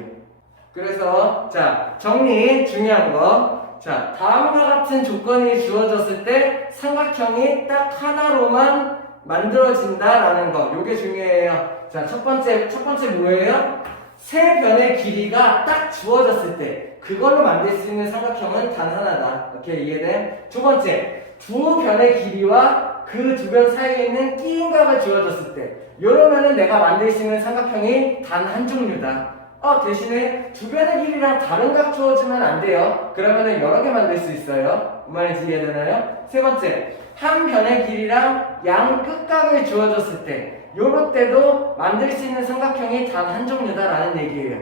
그래서 자, 정리 중요한 거. 자, 다음과 같은 조건이 주어졌을 때 삼각형이 딱 하나로만 만들어진다라는 거. 요게 중요해요. 자, 첫 번째 뭐예요? 세 변의 길이가 딱 주어졌을 때 그걸로 만들 수 있는 삼각형은 단 하나다. 오케이, 이해돼? 두 번째, 두 변의 길이와 그 두 변 사이에 있는 끼인각을 주어졌을 때 이러면은 내가 만들 수 있는 삼각형이 단 한 종류다. 대신에 두 변의 길이랑 다른 각 주어지면 안 돼요. 그러면은 여러 개 만들 수 있어요. 무슨 말인지 이해되나요? 세 번째, 한 변의 길이랑 양 끝각을 주어졌을 때 요럴 때도 만들 수 있는 삼각형이 단 한 종류다라는 얘기예요.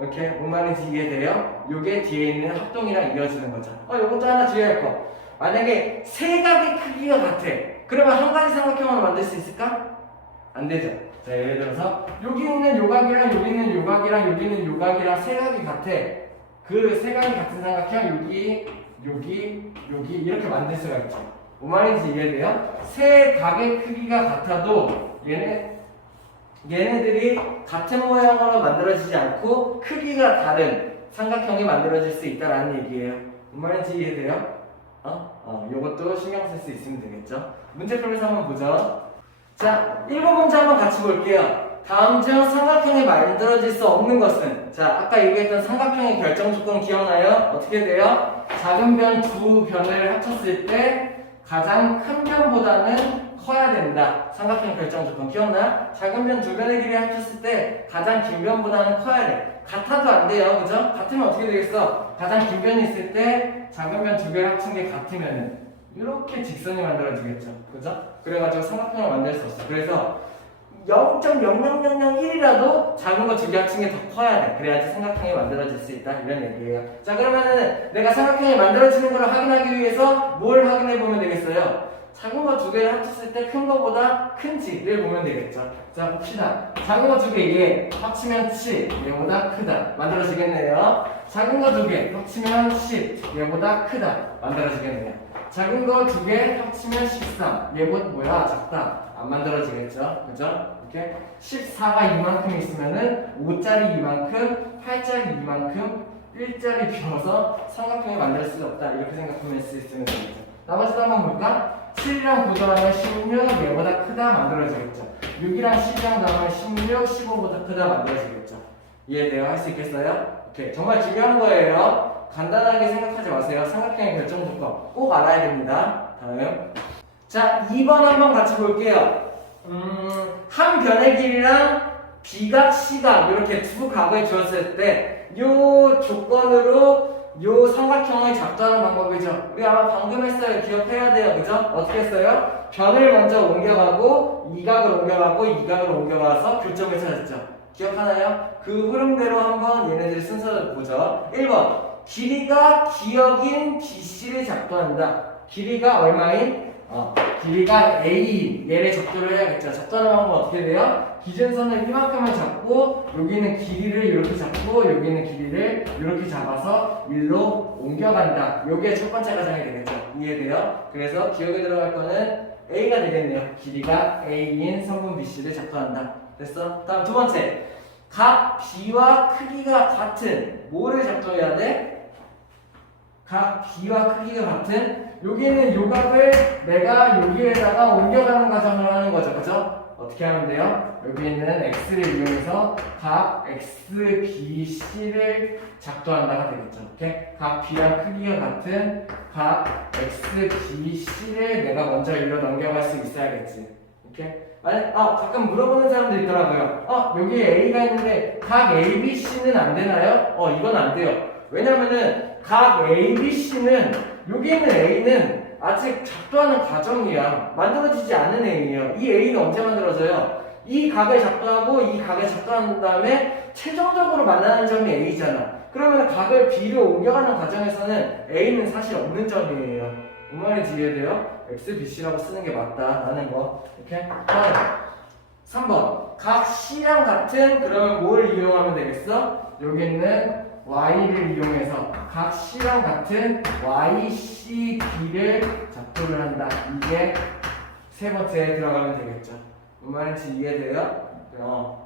오케이? 무슨 말인지 이해돼요? 요게 뒤에 있는 합동이랑 이어지는 거죠. 요것도 하나 주의할 거. 만약에 세 각의 크기가 같아. 그러면 한 가지 삼각형을 만들 수 있을까? 안 되죠. 자, 예를 들어서 여기 있는 요각이랑 여기 있는 요각이랑 여기 있는 요각이랑 세 각이 같아. 그 세 각이 같은 삼각형 여기 이렇게 만들 수가 있죠. 뭔 말인지 이해돼요? 세 각의 크기가 같아도 얘네들이 같은 모양으로 만들어지지 않고 크기가 다른 삼각형이 만들어질 수 있다라는 얘기예요. 뭔 말인지 이해돼요? 요것도 신경 쓸 수 있으면 되겠죠. 문제풀이에서 한번 보죠. 자, 1번 문제 한번 같이 볼게요. 다음 중 삼각형이 만들어질 수 없는 것은? 자, 아까 얘기했던 삼각형의 결정 조건 기억나요? 어떻게 돼요? 작은 변 두 변을 합쳤을 때 가장 큰 변보다는 커야 된다. 삼각형 결정 조건 기억나? 작은 변 두 변의 길이 합쳤을 때 가장 긴 변보다는 커야 돼. 같아도 안 돼요. 그죠? 같으면 어떻게 되겠어? 가장 긴 변이 있을 때 작은 변 두 개를 합친 게 같으면은 이렇게 직선이 만들어지겠죠. 그죠? 그래가지고 삼각형을 만들 수 없어. 그래서 0.0001이라도 작은 거 두 개 합친 게 더 커야 돼. 그래야지 삼각형이 만들어질 수 있다. 이런 얘기예요. 자, 그러면은 내가 삼각형이 만들어지는 걸 확인하기 위해서 뭘 확인해 보면 되겠어요? 작은 거 두 개를 합쳤을 때 큰 거보다 큰지를 보면 되겠죠. 자, 봅시다. 작은 거 두 개 얘 합치면 7, 얘보다 크다. 만들어지겠네요. 작은 거 두 개 합치면 10, 얘보다 크다. 만들어지겠네요. 작은 거 두 개 합치면 13. 얘보다 작다. 안 만들어지겠죠? 그죠? 이렇게 14가 이만큼 있으면은 5짜리 이만큼, 8짜리 이만큼, 1짜리 비워서 삼각형을 만들 수 없다. 이렇게 생각하면 수 있으면 되겠죠. 나머지도 한번 볼까? 7이랑 9 더하면 16, 얘보다 크다 만들어지겠죠. 6이랑 10이랑 더하면 16, 15보다 크다 만들어지겠죠. 이해돼요? 할 수 있겠어요? 오케이. 정말 중요한 거예요. 간단하게 생각하지 마세요. 삼각형의 결정 조건 꼭 알아야 됩니다. 다음. 자, 2번 한번 같이 볼게요. 한 변의 길이랑 비각, 시각 이렇게 두 각을 주었을 때 이 조건으로 이 삼각형을 작동하는 방법이죠. 우리 아마 방금 했어요. 기억해야 돼요. 그죠? 어떻게 했어요? 변을 먼저 옮겨가고 이 각을 옮겨가고 이 각을 옮겨가서 교점을 찾았죠. 기억하나요? 그 흐름대로 한번 얘네들 순서를 보죠. 1번 길이가 기역인 BC를 작동한다. 길이가 얼마인? 길이가 A 얘를 적도를 해야겠죠. 적도하는 방법은 어떻게 돼요? 기준선을 이만큼을 잡고 여기는 길이를 이렇게 잡고 여기는 길이를 이렇게 잡아서 1로 옮겨간다. 요게 첫 번째 가정이 되겠죠. 이해돼요? 그래서 기억에 들어갈 거는 A가 되겠네요. 길이가 A인 선분 BC를 작동한다. 됐어? 다음 두 번째. 각 B와 크기가 같은 뭐를 작동해야 돼? 각 B와 크기가 같은 여기는 요 값을 내가 여기에다가 옮겨가는 과정을 하는 거죠. 그죠? 어떻게 하면 돼요? 여기 있는 x를 이용해서 각 x, b, c를 작동한다가 되겠죠. 이렇게 각 b랑 크기가 같은 각 x, b, c를 내가 먼저 일로 넘겨갈 수 있어야겠지. 이렇게 가끔 물어보는 사람들 있더라고요. 여기 a가 있는데 각 a, b, c는 안 되나요? 이건 안 돼요. 왜냐면은 각 a, b, c는 여기 있는 a는 아직 작동하는 과정이야. 만들어지지 않은 A예요. 이 A는 언제 만들어져요? 이 각을 작동하고 이 각을 작동한 다음에 최종적으로 만나는 점이 A잖아. 그러면 각을 B로 옮겨가는 과정에서는 A는 사실 없는 점이에요. 뭔 말인지 이해돼요? X, B, C라고 쓰는 게 맞다라는 거. 이렇게. 다음 3번. 각 C랑 같은 그러면 뭘 이용하면 되겠어? 여기 있는 y를 이용해서 각 C랑 같은 YCB를 작동을 한다. 이게 세 번째에 들어가면 되겠죠. 뭔 말인지 이해돼요?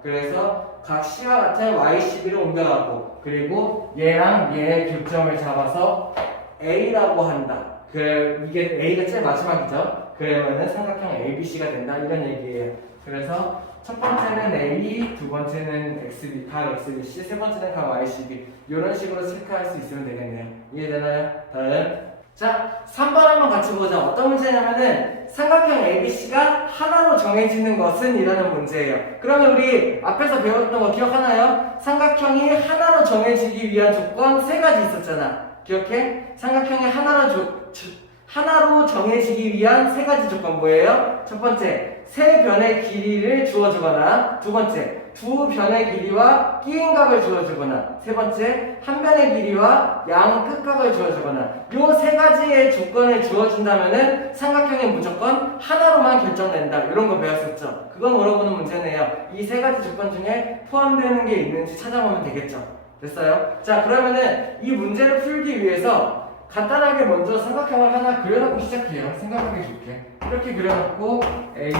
그래서 각 C와 같은 YCB를 옮겨가고 그리고 얘랑 얘의 교점을 잡아서 A라고 한다. 이게 A가 제일 마지막이죠. 그러면은 삼각형 ABC가 된다. 이런 얘기예요. 그래서 첫 번째는 A, 두 번째는 XB, 각 XBC, 세 번째는 각 YCB 이런 식으로 체크할 수 있으면 되겠네요. 이해되나요? 다음 자, 3번 한번 같이 보자. 어떤 문제냐면은 삼각형 ABC가 하나로 정해지는 것은 이라는 문제예요. 그러면 우리 앞에서 배웠던 거 기억하나요? 삼각형이 하나로 정해지기 위한 조건 세 가지 있었잖아. 기억해? 삼각형이 하나로 정해지기 위한 세 가지 조건 뭐예요? 첫 번째, 세 변의 길이를 주어주거나, 두 번째, 두 변의 길이와 끼인 각을 주어주거나, 세 번째, 한 변의 길이와 양 끝각을 주어주거나, 요 세 가지의 조건을 주어준다면은 삼각형이 무조건 하나로만 결정된다. 이런 거 배웠었죠. 그건 물어보는 문제네요. 이 세 가지 조건 중에 포함되는 게 있는지 찾아보면 되겠죠. 됐어요? 자, 그러면은 이 문제를 풀기 위해서 간단하게 먼저 삼각형을 하나 그려놓고 시작해요. 생각하기 좋게. 이렇게 그려놓고 A,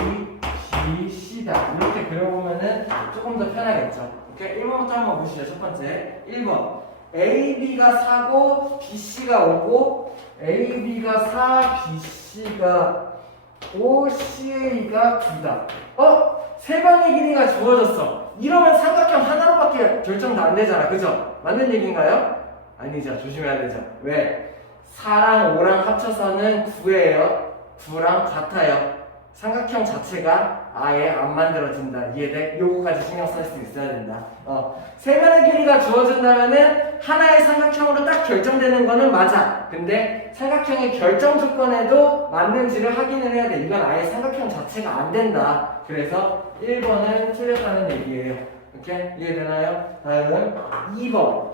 B, C다. 이렇게 그려보면은 조금 더 편하겠죠. 오케이? 1번부터 한번 보시죠. 첫 번째. 1번. A, B가 4고, B, C가 5고, A, B가 4, B, C가 5, CA가 9다. 세 변의 길이가 주어졌어. 이러면 삼각형 하나로밖에 결정도 안 되잖아. 그죠? 맞는 얘기인가요? 아니죠. 조심해야 되죠. 왜? 4랑 5랑 합쳐서는 9예요. 9랑 같아요. 삼각형 자체가 아예 안 만들어진다. 이해돼? 요거까지 신경 쓸 수 있어야 된다. 세 변의 길이가 주어진다면은 하나의 삼각형으로 딱 결정되는 거는 맞아. 근데 삼각형의 결정 조건에도 맞는지를 확인을 해야 돼. 이건 아예 삼각형 자체가 안 된다. 그래서 1번은 틀렸다는 얘기예요. 이렇게 이해되나요? 다음은 2번.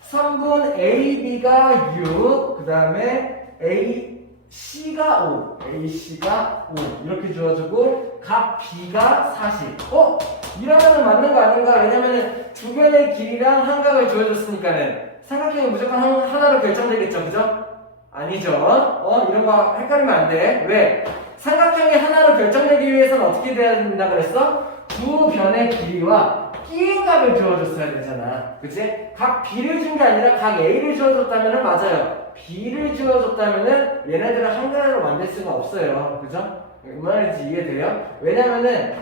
선분 AB가 6, 그 다음에 AC가 5, AC가 5 이렇게 주어주고 각 B가 40. 이러면은 맞는 거 아닌가? 왜냐면은 두 변의 길이랑 한 각을 주어줬으니까는 삼각형이 무조건 하나로 결정되겠죠, 그죠? 아니죠. 이런 거 헷갈리면 안 돼. 왜? 삼각형이 하나로 결정되기 위해서는 어떻게 돼야 된다 그랬어? 두 변의 길이와 끼인 각을 주어줬어야 되잖아. 그치? 각 B를 준 게 아니라 각 A를 주어줬다면 맞아요. B를 주어줬다면 얘네들을 한 가지로 만들 수가 없어요. 그죠? 무슨 말인지 이해돼요? 왜냐면은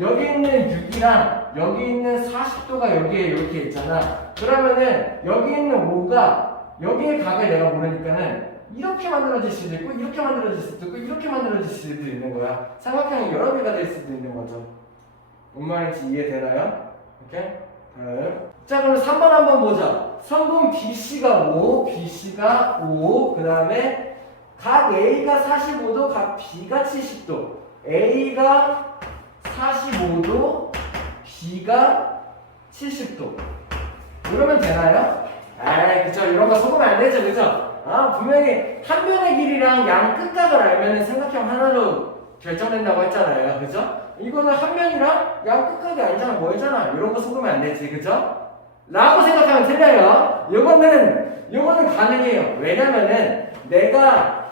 여기 있는 6이랑 여기 있는 40도가 여기에 이렇게 있잖아. 그러면은 여기 있는 5가 여기의 각을 내가 모르니까는 이렇게 만들어질 수도 있고 이렇게 만들어질 수도 있고 이렇게 만들어질 수도 있는 거야. 삼각형이 여러 개가 될 수도 있는 거죠. 뭔 말인지 이해되나요? 오케이? 자, 그럼 3번 한번 보자. 선분 BC가 5, BC가 5, 그 다음에 각 A가 45도, 각 B가 70도. A가 45도, B가 70도. 이러면 되나요? 그쵸. 이런 거 속으면 안 되죠, 그죠? 분명히 한 변의 길이랑 양 끝각을 알면 삼각형 하나로 결정된다고 했잖아요, 그죠? 이거는 한 면이랑 양 끝각이 아니잖아. 뭐였잖아. 이런 거 섞으면 안 되지. 그죠? 라고 생각하면 틀려요. 요거는 가능해요. 왜냐면은 내가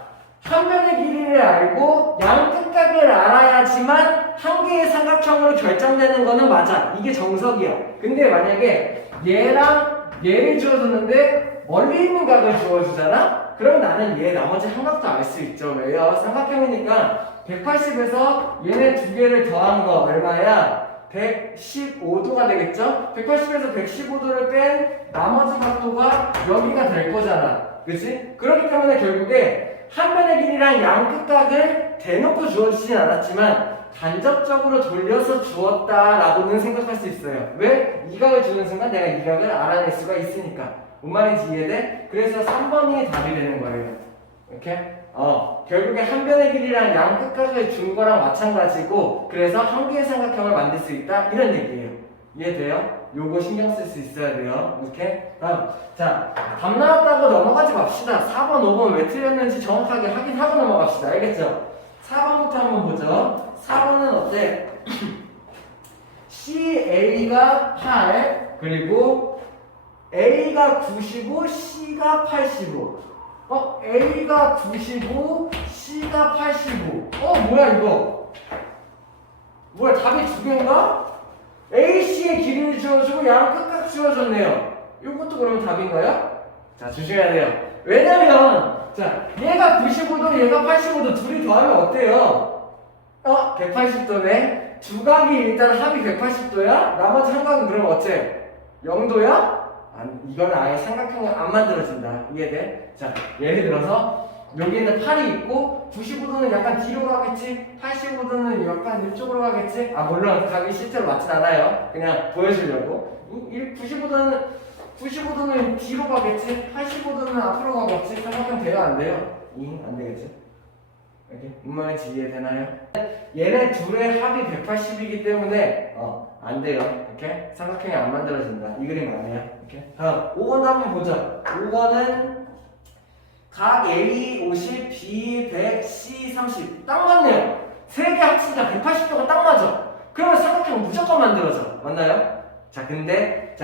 한 면의 길이를 알고 양 끝각을 알아야지만 한 개의 삼각형으로 결정되는 거는 맞아. 이게 정석이야. 근데 만약에 얘랑 얘를 주어줬는데 멀리 있는 각을 주어주잖아? 그럼 나는 얘 나머지 한 각도 알 수 있죠. 왜요? 삼각형이니까 180에서 얘네 두 개를 더한 거 얼마야? 115도가 되겠죠? 180에서 115도를 뺀 나머지 각도가 여기가 될 거잖아. 그치? 그렇기 때문에 결국에 한 면의 길이랑 양 끝각을 대놓고 주어지진 않았지만 간접적으로 돌려서 주었다라고는 생각할 수 있어요. 왜? 이 각을 주는 순간 내가 이 각을 알아낼 수가 있으니까. 뭔 말인지 이해돼? 그래서 3번이 답이 되는 거예요. 이렇게? 결국에 한 변의 길이랑 양 끝각을 준 거랑 마찬가지고 그래서 한 개의 삼각형을 만들 수 있다 이런 얘기예요. 이해돼요? 요거 신경 쓸 수 있어야 돼요. 이렇게? 다음 자, 답 나왔다고 넘어가지 맙시다. 4번, 5번 왜 틀렸는지 정확하게 확인하고 넘어갑시다. 알겠죠? 4번부터 한번 보죠. 4번은 어때? CA가 8 그리고 A가 95, C가 85 A가 95, C가 85. 뭐야 이거? 뭐야 답이 두 개인가? A, C의 길이를 주어주고 양 끝각 주어줬네요. 이것도 그러면 답인가요? 자, 조심해야 돼요. 왜냐면 자, 얘가 95도, 얘가 85도 둘이 더하면 어때요? 180도네. 두 각이 일단 합이 180도야? 나머지 한 각은 그럼 어째? 0도야? 이거는 아예 삼각형을 안 만들어진다. 이해돼? 자, 예를 들어서 여기는 8이 있고 95도는 약간 뒤로 가겠지? 85도는 약간 이쪽으로 가겠지? 물론 각이 실제로 맞진 않아요. 그냥 보여주려고. 95도는 뒤로 가겠지? 85도는 앞으로 가겠지? 삼각형 돼요? 안 돼요? 안 되겠지? 이렇게 무슨 말인지 이해되나요? 얘네 둘의 합이 180이기 때문에 안 돼요. 이렇게 삼각형이 안 만들어진다. 이 그림 아니에요? 이렇게. 다음 5번도 한번 보자. 5번은 각 A 50, B 100, C 30. 딱 맞네요. 세 개 합치자 180도가 딱 맞아. 그러면 삼각형 무조건 만들어져. 맞나요? 자, 근데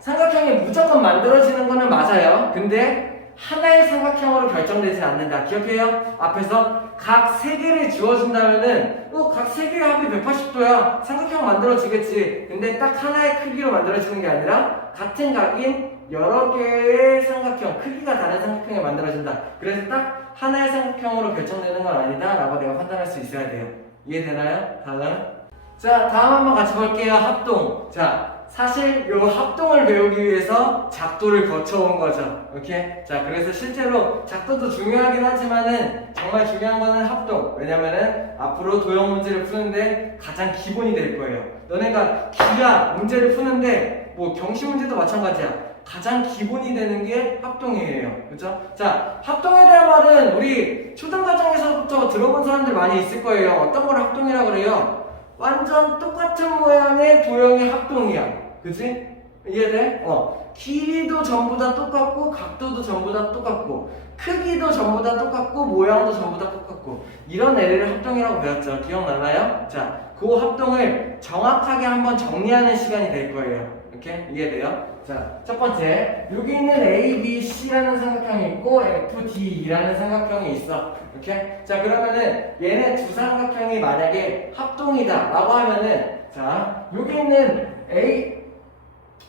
삼각형이 무조건 만들어지는 거는 맞아요. 근데 하나의 삼각형으로 결정되지 않는다. 기억해요? 앞에서 각 3개를 주어준다면은 각 3개의 합이 180도야. 삼각형 만들어지겠지. 근데 딱 하나의 크기로 만들어지는 게 아니라 같은 각인 여러 개의 삼각형, 크기가 다른 삼각형이 만들어진다. 그래서 딱 하나의 삼각형으로 결정되는 건 아니다 라고 내가 판단할 수 있어야 돼요. 이해되나요? 다음. 자, 다음 한번 같이 볼게요. 합동. 자, 사실 요 합동을 배우기 위해서 작도를 거쳐온 거죠. 오케이? 자, 그래서 실제로 작도도 중요하긴 하지만은 정말 중요한 거는 합동. 왜냐면은 앞으로 도형 문제를 푸는데 가장 기본이 될 거예요. 너네가 기하 문제를 푸는데 뭐 경시 문제도 마찬가지야. 가장 기본이 되는 게 합동이에요. 그죠? 자, 합동에 대한 말은 우리 초등과정에서부터 들어본 사람들 많이 있을 거예요. 어떤 걸 합동이라고 그래요? 완전 똑같은 모양의 도형의 합동이야. 그치? 이해돼? 길이도 전부 다 똑같고 각도도 전부 다 똑같고 크기도 전부 다 똑같고 모양도 전부 다 똑같고 이런 애를 합동이라고 배웠죠. 기억나나요? 자, 그 합동을 정확하게 한번 정리하는 시간이 될 거예요. 이렇게? 이해돼요? 자, 첫 번째 여기 있는 A, B, C라는 삼각형이 있고 F, D라는 삼각형이 있어. 이렇게? 자, 그러면은 얘네 두 삼각형이 만약에 합동이다 라고 하면은 자, 여기 있는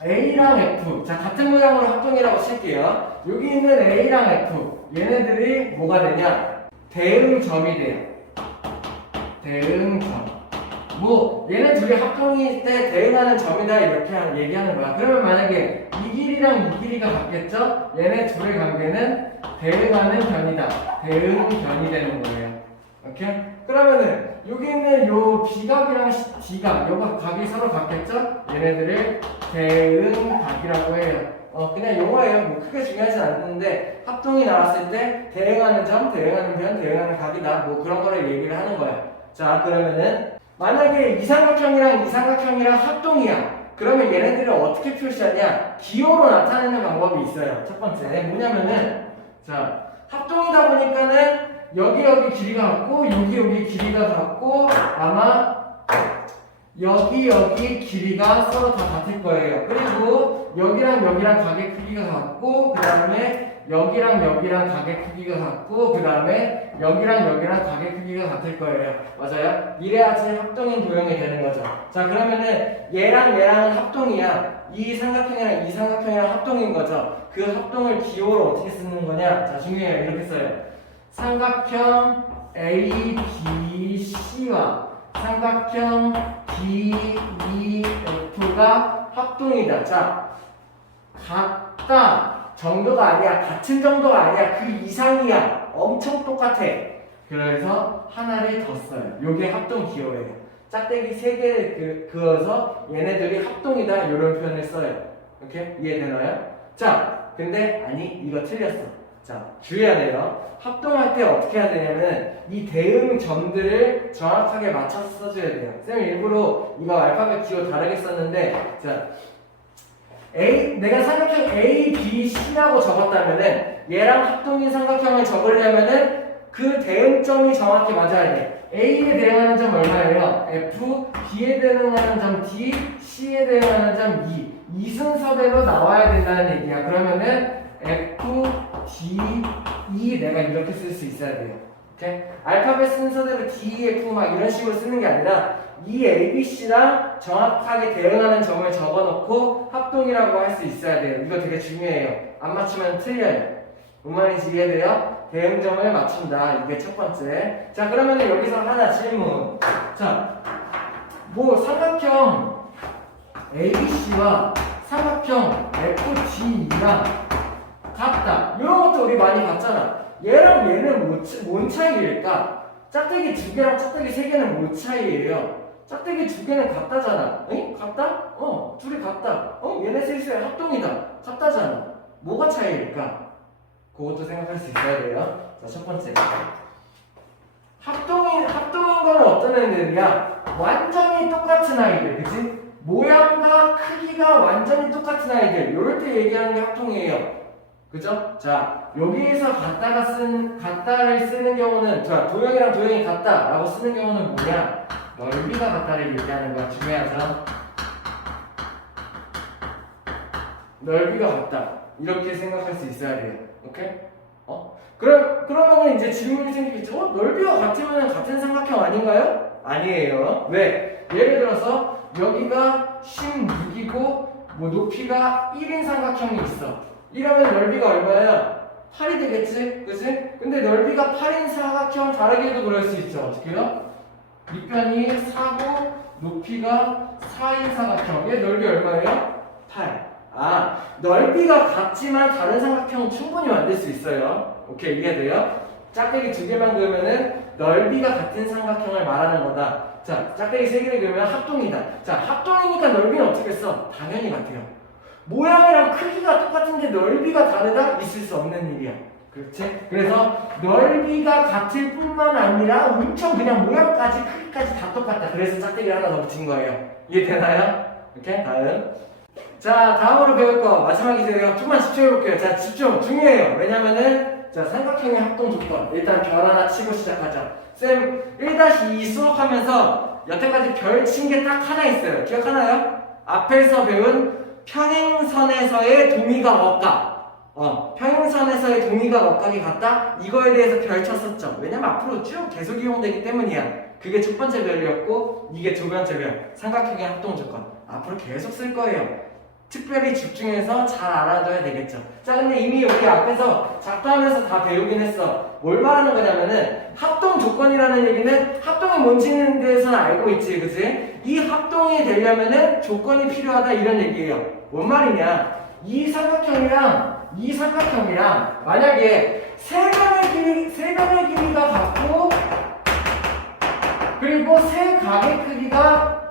A랑 F 자, 같은 모양으로 합동이라고 칠게요. 여기 있는 A랑 F 얘네들이 뭐가 되냐? 대응점이 돼요. 대응점. 얘네 둘이 합동일 때 대응하는 점이다 이렇게 얘기하는 거야. 그러면 만약에 이 길이랑 이 길이가 같겠죠? 얘네 둘의 관계는 대응하는 변이다. 대응변이 되는 거예요. 오케이? 그러면은 여기 있는 요 B각이랑 D각 요 각이 서로 같겠죠? 얘네들을 대응각이라고 해요. 그냥 용어예요. 뭐 크게 중요하지 않는데 합동이 나왔을 때 대응하는 점, 대응하는 변, 대응하는 각이다. 뭐 그런 거를 얘기를 하는 거야. 자, 그러면은 만약에 이 삼각형이랑 이 삼각형이랑 합동이야. 그러면 얘네들을 어떻게 표시하냐? 기호로 나타내는 방법이 있어요. 첫 번째 뭐냐면은 자, 합동이다 보니까는 여기 길이가 같고 여기 길이가 같고 아마 여기 길이가 서로 다 같을 거예요. 그리고 여기랑 여기랑 가게 크기가 같고, 그 다음에 여기랑 여기랑 가게 크기가 같고, 그 다음에 여기랑 여기랑 가게 크기가 같을 거예요. 맞아요? 이래야지 합동인 도형이 되는 거죠. 자, 그러면은 얘랑 얘랑은 합동이야. 이 삼각형이랑 이 삼각형이랑 합동인 거죠. 그 합동을 기호로 어떻게 쓰는 거냐? 자, 중요해요. 이렇게 써요. 삼각형 ABC와 삼각형 DEF가 합동이다. 자, 같다 정도가 아니야. 같은 정도가 아니야. 그 이상이야. 엄청 똑같아. 그래서 하나를 더 써요. 요게 합동 기호예요. 짝대기 3개를 그어서 얘네들이 합동이다. 이런 표현을 써요. 이렇게 이해되나요? 자, 근데 아니 이거 틀렸어. 자, 주의해야 돼요. 합동할 때 어떻게 해야 되냐면 이 대응 점들을 정확하게 맞춰서 써줘야 돼요. 쌤이 일부러 이거 알파벳 기호 다르게 썼는데, 자, 내가 삼각형 A, B, C라고 적었다면은 얘랑 합동인 삼각형을 적으려면은 그 대응점이 정확히 맞아야 돼. A에 대응하는 점 얼마예요? F, B에 대응하는 점 D, C에 대응하는 점 E. 이 순서대로 나와야 된다는 얘기야. 그러면은 F, D, E 내가 이렇게 쓸 수 있어야 돼요. 오케이? 알파벳 순서대로 D, F 막 이런 식으로 쓰는 게 아니라 이 A, B, C랑 정확하게 대응하는 점을 적어놓고 합동이라고 할 수 있어야 돼요. 이거 되게 중요해요. 안 맞추면 틀려요. 뭔 말인지 이해돼요? 대응점을 맞춘다. 이게 첫 번째. 자, 그러면 여기서 하나 질문. 자, 뭐 삼각형 ABC와 삼각형 FDE랑 같다. 이런 것도 우리 많이 봤잖아. 얘랑 얘는 뭔 차이일까? 짝대기 2개랑 짝대기 3개는 뭔 차이예요? 짝대기 2개는 같다잖아. 응? 같다? 둘이 같다. 얘네 셋이 합동이다. 같다잖아. 뭐가 차이일까? 그것도 생각할 수 있어야 돼요. 자, 첫 번째. 합동인 거는 어떤 애들이야? 완전히 똑같은 아이들, 그치? 모양과 크기가 완전히 똑같은 아이들. 요럴 때 얘기하는 게 합동이에요. 그죠? 자, 여기에서 같다를 쓰는 경우는, 자, 도형이랑 도형이 같다라고 쓰는 경우는 뭐냐? 넓이가 같다를 얘기하는 거야. 중요하죠? 넓이가 같다. 이렇게 생각할 수 있어야 돼요. 오케이? 그러면 이제 질문이 생기겠죠? 넓이가 같으면 같은 삼각형 아닌가요? 아니에요. 왜? 예를 들어서 여기가 16이고 뭐 높이가 1인 삼각형이 있어. 이러면 넓이가 얼마야? 8이 되겠지? 그치? 근데 넓이가 8인 삼각형 다르게도 그럴 수 있죠. 어떻게요? 밑변이 4고 높이가 4인 삼각형. 얘 넓이 얼마예요? 8. 아, 넓이가 같지만 다른 삼각형 충분히 만들 수 있어요. 오케이, 이해돼요? 짝대기 2개만 그으면은 넓이가 같은 삼각형을 말하는 거다. 자, 짝대기 3개를 그으면 합동이다. 자, 합동이니까 넓이는 어떻게 써? 당연히 같아요. 모양이랑 크기가 똑같은데 넓이가 다르다? 있을 수 없는 일이야. 그렇지? 그래서 넓이가 같을 뿐만 아니라 엄청 그냥 모양까지 크기까지 다 똑같다. 그래서 짝대기를 하나 더 붙인 거예요. 이해되나요? 오케이? 다음. 자, 다음으로 배울 거 마지막이세요. 조금만 집중해볼게요. 자, 집중 중요해요. 왜냐면은 자, 삼각형의 합동 조건 일단 별 하나 치고 시작하죠. 쌤 1-2 수업하면서 여태까지 별 친 게 딱 하나 있어요. 기억하나요? 앞에서 배운 평행선에서의 동의가 억각. 평행선에서의 동의가 억각이 같다? 이거에 대해서 별 쳤었죠. 왜냐면 앞으로 쭉 계속 이용되기 때문이야. 그게 첫 번째 별이었고 이게 두 번째 별. 삼각형의 합동 조건. 앞으로 계속 쓸 거예요. 특별히 집중해서 잘 알아둬야 되겠죠. 자, 근데 이미 여기 앞에서 작도하면서 다 배우긴 했어. 뭘 말하는 거냐면은 합동 조건이라는 얘기는 합동이 뭔지는 대해서는 알고 있지, 그치? 이 합동이 되려면은 조건이 필요하다 이런 얘기예요. 뭔 말이냐? 이 삼각형이랑 이 삼각형이랑 만약에 세 변의 길이가 같고 그리고 세 각의 크기가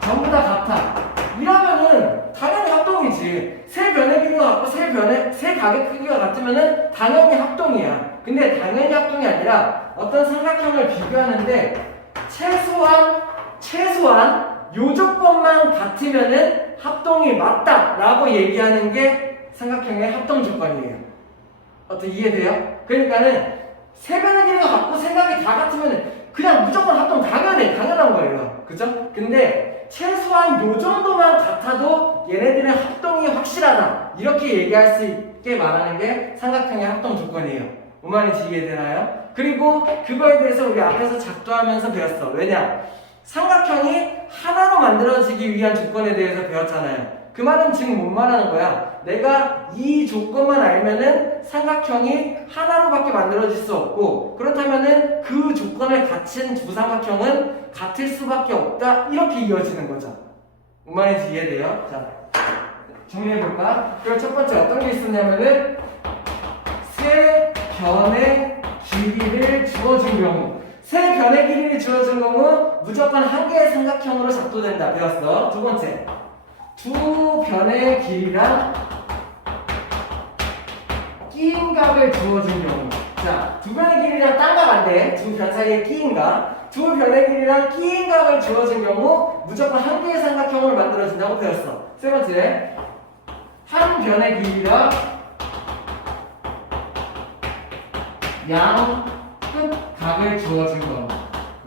전부 다 같아. 이러면은 당연히 합동이지. 세 변의 길이가 같고 세 각의 크기가 같으면은 당연히 합동이야. 근데 당연히 합동이 아니라 어떤 삼각형을 비교하는데 최소한 요 조건만 같으면은 합동이 맞다라고 얘기하는 게 삼각형의 합동 조건이에요. 어떻게 이해돼요? 그러니까는 세 변의 길이가 같고 세 각이 다 같으면은 그냥 무조건 합동 당연한 거예요. 그죠? 근데 최소한 요 정도만 같아도 얘네들은 합동이 확실하다. 이렇게 얘기할 수 있게 말하는 게 삼각형의 합동 조건이에요. 뭔 말인지 이해되나요? 그리고 그거에 대해서 우리 앞에서 작도하면서 배웠어. 왜냐? 삼각형이 하나로 만들어지기 위한 조건에 대해서 배웠잖아요. 그 말은 지금 뭔 말하는 거야? 내가 이 조건만 알면은 삼각형이 하나로밖에 만들어질 수 없고, 그렇다면은 그 조건을 갖춘 두 삼각형은 같을 수밖에 없다. 이렇게 이어지는 거죠. 뭔 말인지 이해돼요? 자, 정리해볼까? 그럼 첫 번째 어떤 게 있었냐면은 세 변의 길이를 주어진 경우, 세 변의 길이를 주어진 경우 무조건 한 개의 삼각형으로 작도된다. 배웠어. 두 번째, 두 변의 길이랑 끼인 값을 주어진 경우. 자, 두 변의 길이랑 딴 값 안 돼. 두 변 사이에 끼인 값. 두 변의 길이랑 끼인 값을 주어진 경우 무조건 한 개의 삼각형으로 만들어진다고 배웠어. 세 번째, 한 변의 길이랑 양 끝각을 주어진 경우.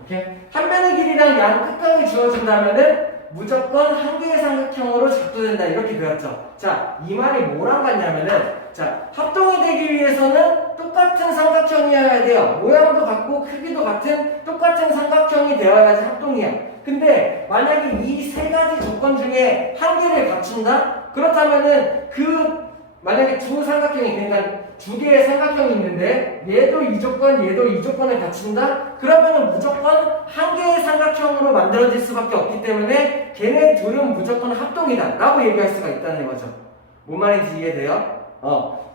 오케이? 한 변의 길이랑 양 끝각이 주어진다면은 무조건 한 개의 삼각형으로 작도된다. 이렇게 배웠죠. 자, 이 말이 뭐랑 같냐면은, 자, 합동이 되기 위해서는 똑같은 삼각형이어야 돼요. 모양도 같고 크기도 같은 똑같은 삼각형이 되어야지 합동이야. 근데 만약에 이 세 가지 조건 중에 한 개를 갖춘다? 그렇다면은 만약에 두 삼각형이, 그러니까 두 개의 삼각형이 있는데 얘도 이 조건, 얘도 이 조건을 갖춘다? 그러면은 무조건 한 개의 삼각형으로 만들어질 수밖에 없기 때문에 걔네 둘은 무조건 합동이다 라고 얘기할 수가 있다는 거죠. 뭔 말인지 이해돼요?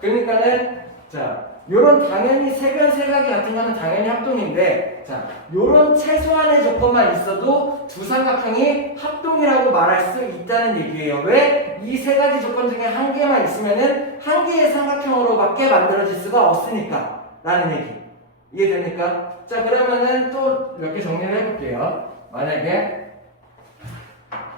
그러니까는 자, 요런 당연히 세변 세각이 같은 거는 당연히 합동인데, 자, 요런 최소한의 조건만 있어도 두 삼각형이 합동이라고 말할 수 있다는 얘기예요. 왜? 이 세 가지 조건 중에 한 개만 있으면은 한 개의 삼각형으로밖에 만들어질 수가 없으니까 라는 얘기. 이해됩니까? 자, 그러면은 또 몇 개 정리를 해볼게요. 만약에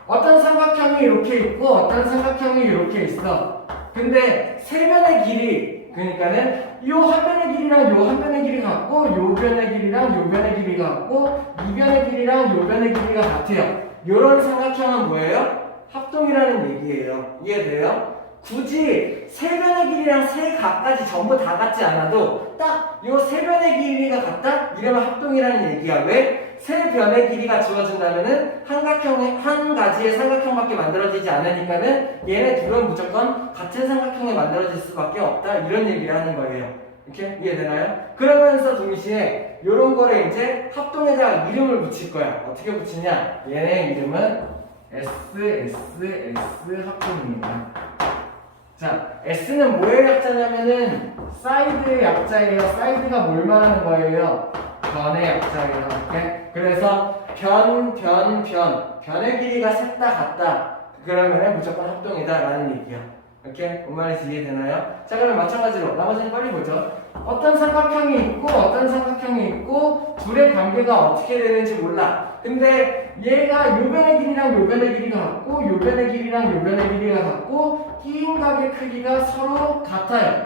어떤 삼각형이 이렇게 있고 어떤 삼각형이 이렇게 있어. 근데 세 변의 길이, 그러니까는 요 한 변의 길이랑 요 한 변의 길이가 같고, 요 변의 길이랑 요 변의 길이가 같고, 이 변의 길이랑 요 변의 길이가 같아요. 요런 삼각형은 뭐예요? 합동이라는 얘기예요. 이해돼요? 굳이 세 변의 길이랑 세 각까지 전부 다 같지 않아도 딱 요 세 변의 길이가 같다? 이러면 합동이라는 얘기야. 왜? 세 변의 길이가 주어진다면은 한 가지의 삼각형밖에 만들어지지 않으니까는 얘네 둘은 무조건 같은 삼각형이 만들어질 수밖에 없다. 이런 얘기를 하는 거예요. 이렇게 이해되나요? 그러면서 동시에 요런 거를 이제 합동에다가 이름을 붙일 거야. 어떻게 붙이냐? 얘네 이름은 SSS 합동입니다. 자, S는 뭐의 약자냐면은 사이드의 약자예요. 사이드가 뭘 말하는 거예요? 변의 약자예요. 이렇게. 그래서 변의 길이가 셋 다 같다. 그러면은 무조건 합동이다 라는 얘기야. 이렇게 뭔 말인지 이해되나요? 자, 그럼 마찬가지로 나머지는 빨리 보죠. 어떤 삼각형이 있고 어떤 삼각형이 있고 둘의 관계가 어떻게 되는지 몰라. 근데 얘가 요 변의 길이랑 요 변의 길이가 같고, 요 변의 길이랑 요 변의 길이가 같고, 끼인 각의 크기가 서로 같아요.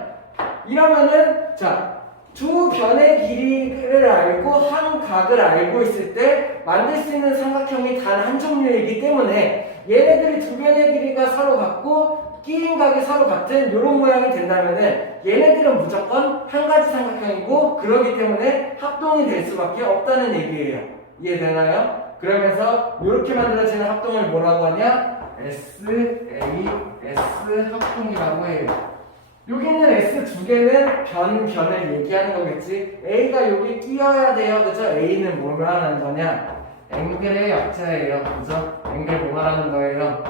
이러면은 자, 두 변의 길이를 알고 한 각을 알고 있을 때 만들 수 있는 삼각형이 단 한 종류이기 때문에 얘네들이 두 변의 길이가 서로 같고 끼인 각이 서로 같은 이런 모양이 된다면은 얘네들은 무조건 한 가지 삼각형이고, 그러기 때문에 합동이 될 수밖에 없다는 얘기예요. 이해되나요? 그러면서 이렇게 만들어지는 합동을 뭐라고 하냐? SAS 합동이라고 해요. 여기는 S 두 개는 변을 얘기하는 거겠지. A가 여기 끼어야 돼요. 그죠? A는 뭘 말하는 거냐? 앵글의 약자예요. 그죠? 앵글 뭐 말하는 거예요?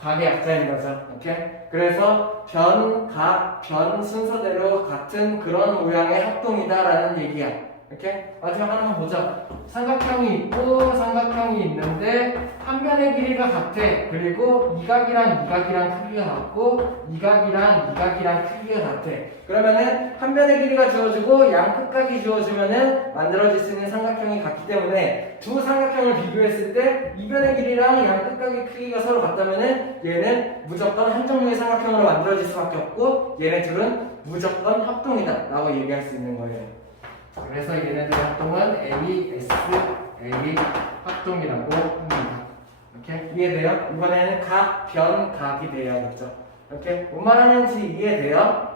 각의 약자인 거죠. 오케이? 그래서 변 순서대로 같은 그런 모양의 합동이다라는 얘기야. 이렇게 마지막 하나만 보자. 삼각형이 있고 삼각형이 있는데 한 변의 길이가 같아. 그리고 이 각이랑 이 각이랑 크기가 같고 이 각이랑 이 각이랑 크기가 같아. 그러면은 한 변의 길이가 주어지고 양 끝각이 주어지면은 만들어질 수 있는 삼각형이 같기 때문에 두 삼각형을 비교했을 때 이 변의 길이랑 양 끝각의 크기가 서로 같다면은 얘는 무조건 한 종류의 삼각형으로 만들어질 수밖에 없고 얘네 둘은 무조건 합동이다 라고 얘기할 수 있는 거예요. 그래서 얘네들의 합동은 A, S, A 합동이라고 합니다. 이렇게 이해돼요? 이번에는 각, 변, 각이 돼야겠죠. 이렇게 뭔 말하는지 이해돼요?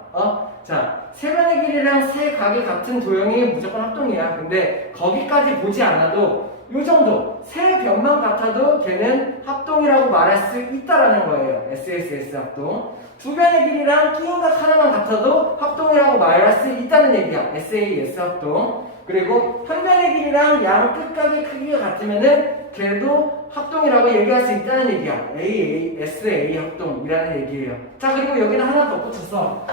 자, 세 변의 길이랑 세 각이 같은 도형이 무조건 합동이야. 근데 거기까지 보지 않아도 요 정도 세 변만 같아도 걔는 합동이라고 말할 수 있다라는 거예요. SSS 합동. 두 변의 길이랑 끼인각 하나만 같아도 합동이라고 말할 수 있다는 얘기야. SAS 합동. 그리고 한 변의 길이랑 양 끝각의 크기가 같으면은 걔도 합동이라고 얘기할 수 있다는 얘기야. SA 합동이라는 얘기예요. 자, 그리고 여기는 하나 더 붙였어.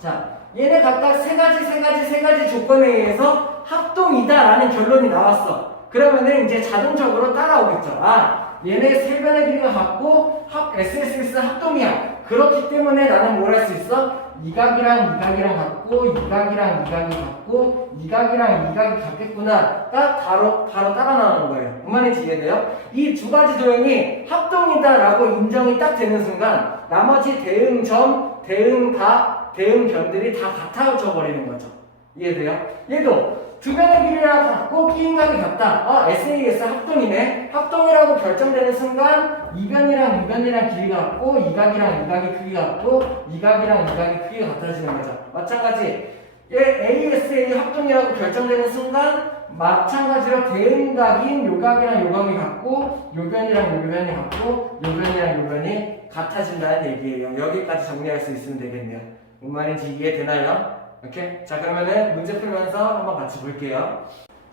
자, 얘네 각각 세 가지 조건에 의해서 합동이다라는 결론이 나왔어. 그러면은 이제 자동적으로 따라오겠죠. 아, 얘네 세 변의 길이가 같고 SSS 합동이야. 그렇기 때문에 나는 뭘 할 수 있어? 이 각이랑 이 각이랑 같고 이 각이랑 이 각이 같고 이 각이랑 이 각이 같겠구나가 바로 따라 나오는 거예요. 무슨 말인지 이해돼요? 이 두 가지 도형이 합동이다라고 인정이 딱 되는 순간 나머지 대응점, 대응각, 대응변들이 다 같아져 버리는 거죠. 이해돼요? 얘도 두 변의 길이랑 같고 끼인각이 같다. SAS 합동이네. 합동이라고 결정되는 순간 이 변이랑 이 변이랑 길이가 같고 이 각이랑 이 각이 크기가 같고 이 각이랑 이 각이 크기가 같아지는 거죠. 마찬가지 얘 ASA 합동이라고 결정되는 순간 마찬가지로 대응각인 요 각이랑 요 각이 같고 요 변이랑 요 변이 같고 요 변이랑 요 변이 같아진다는 얘기예요. 여기까지 정리할 수 있으면 되겠네요. 뭔 말인지 이해되나요? 오케이? 자, 그러면은 문제 풀면서 한번 같이 볼게요.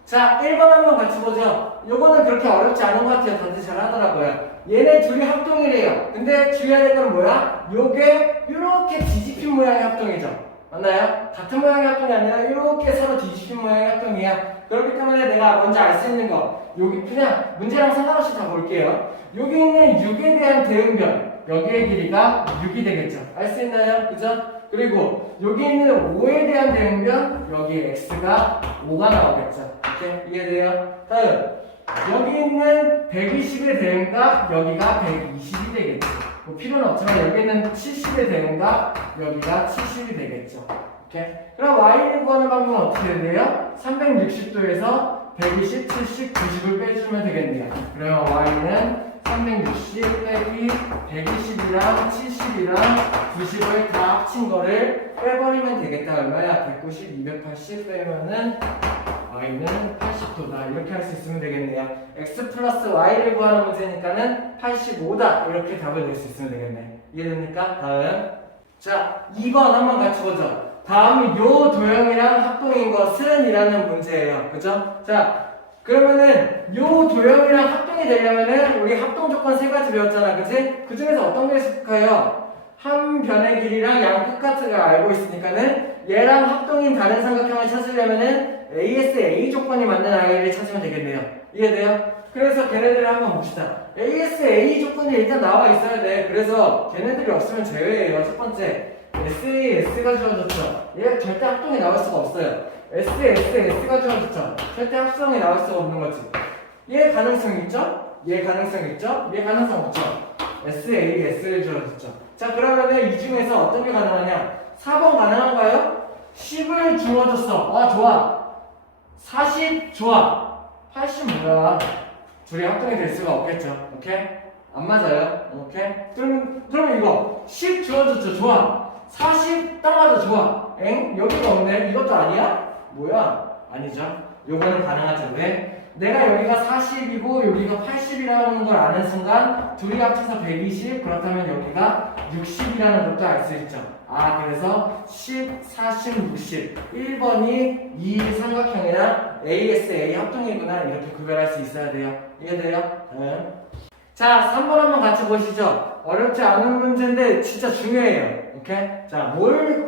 자, 1번 한번 같이 보죠. 요거는 그렇게 어렵지 않은 것 같아요. 다들 잘 하더라고요. 얘네 둘이 합동이래요. 근데 주의해야 될 건 뭐야? 요게 이렇게 뒤집힌 모양의 합동이죠. 맞나요? 같은 모양의 합동이 아니라 이렇게 서로 뒤집힌 모양의 합동이야. 그렇기 때문에 내가 먼저 알 수 있는 거 여기 그냥 문제랑 상관없이 다 볼게요. 여기 있는 6에 대한 대응변 여기의 길이가 6이 되겠죠. 알 수 있나요? 그죠? 그리고 여기 있는 5에 대한 대응변 여기 x가 5가 나오겠죠. 이렇게 이해돼요? 다음 여기 있는 120의 대응각 여기가 120이 되겠죠. 뭐 필요는 없지만 여기 있는 70의 대응각 여기가 70이 되겠죠. 오케이? 그럼 y를 구하는 방법은 어떻게 돼요? 360도에서 120, 70, 90을 빼주면 되겠네요. 그러면 y는 360 빼기 120이랑 70이랑 90을 다 합친 거를 빼버리면 되겠다. 얼마야? 190, 280 빼면은 y는 80도다. 이렇게 할 수 있으면 되겠네요. x 플러스 y를 구하는 문제니까는 85다. 이렇게 답을 낼 수 있으면 되겠네. 이해됩니까? 다음. 자, 2번 한번 같이 보죠. 다음은 요 도형이랑 합동인 것은 이라는 문제예요. 그죠? 자, 그러면은 요 도형이랑 합동이 되려면은 우리 합동 조건 세 가지 배웠잖아. 그치? 그 중에서 어떤 게 있을까요? 한 변의 길이랑 양 끝같은 걸 알고 있으니까는 얘랑 합동인 다른 삼각형을 찾으려면은 ASA 조건이 맞는 아이를 찾으면 되겠네요. 이해돼요? 그래서 걔네들을 한번 봅시다. ASA 조건이 일단 나와 있어야 돼. 그래서 걔네들이 없으면 제외예요. 첫 번째 SAS가 주어졌죠. 얘 절대 합동이 나올 수가 없어요. SSS가 주어졌죠. 절대 합성이 나올 수가 없는 거지. 얘 가능성 있죠? 얘 가능성 있죠? 얘 가능성 없죠? SAS를 주어졌죠. 자, 그러면은 이 중에서 어떤 게 가능하냐? 4번 가능한가요? 10을 주어졌어. 아, 좋아. 40 좋아. 80 뭐야? 둘이 합동이 될 수가 없겠죠. 오케이? 안 맞아요. 오케이? 그럼 이거 10 주어졌죠. 좋아. 40 딱 맞아. 좋아. 엥? 여기가 없네. 이것도 아니야? 뭐야? 아니죠. 요거는 가능하죠. 왜? 내가 여기가 40이고 여기가 80이라는 걸 아는 순간 둘이 합쳐서 120 그렇다면 여기가 60이라는 것도 알 수 있죠. 아, 그래서 10, 40, 60 1번이 이 삼각형이랑 ASA 합동이구나 이렇게 구별할 수 있어야 돼요. 이해돼요? 네. 자, 3번 한번 같이 보시죠. 어렵지 않은 문제인데 진짜 중요해요. 오케이? 자, 뭘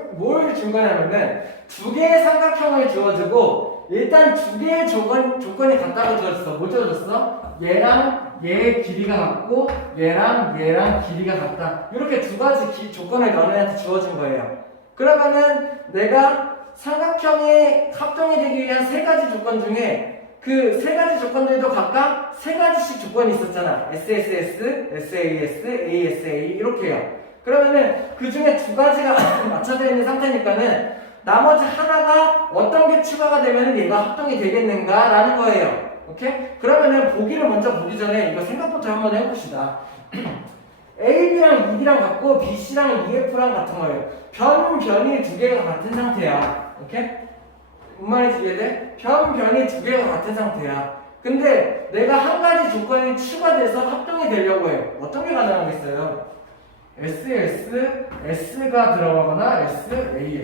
준 거냐면은 두 개의 삼각형을 주어주고 일단 두 개의 조건이 같다고 주어졌어. 뭐 주어졌어? 얘랑 얘의 길이가 같고 얘랑 길이가 같다. 이렇게 두 가지 조건을 너네한테 주어준 거예요. 그러면은 내가 삼각형의 합동이 되기 위한 세 가지 조건 중에 그 세 가지 조건들도 각각 세 가지씩 조건이 있었잖아. SSS, SAS, ASA 이렇게요. 그러면은 그 중에 두 가지가 맞춰져 있는 상태니까는 나머지 하나가 어떤 게 추가가 되면 얘가 합동이 되겠는가라는 거예요. 오케이? 그러면은 보기를 먼저 보기 전에 이거 생각부터 한번 해봅시다. AB랑 ED랑 같고 BC랑 EF랑 같은 거예요. 변이 두 개가 같은 상태야. 오케이? 뭔 말인지 이해돼? 변이 두 개가 같은 상태야. 근데 내가 한 가지 조건이 추가돼서 합동이 되려고 해요. 어떤 게 가능하겠어요? S가 들어가거나 SAS.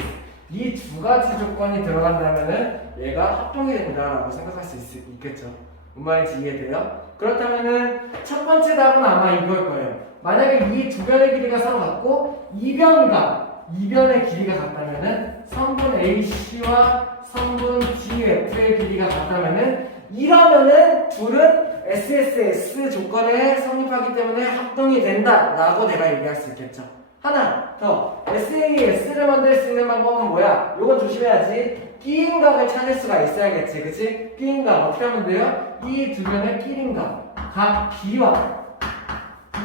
이 두 가지 조건이 들어간다면은 얘가 합동이 된다라고 생각할 수 있겠죠. 뭔 말인지 이해돼요? 그렇다면은 첫 번째 답은 아마 이걸 거예요. 만약에 이 두 변의 길이가 서로 같고 이변의 길이가 같다면은 선분 AC와 선분 DF의 길이가 같다면은 이러면은 둘은 SSS 조건에 성립하기 때문에 합동이 된다라고 내가 얘기할 수 있겠죠. 하나 더 SAS를 만들 수 있는 방법은 뭐야? 요건 조심해야지. 끼인각을 찾을 수가 있어야겠지, 그치? 끼인각 어떻게 하면 돼요? 이 두 변의 끼인각 각 B와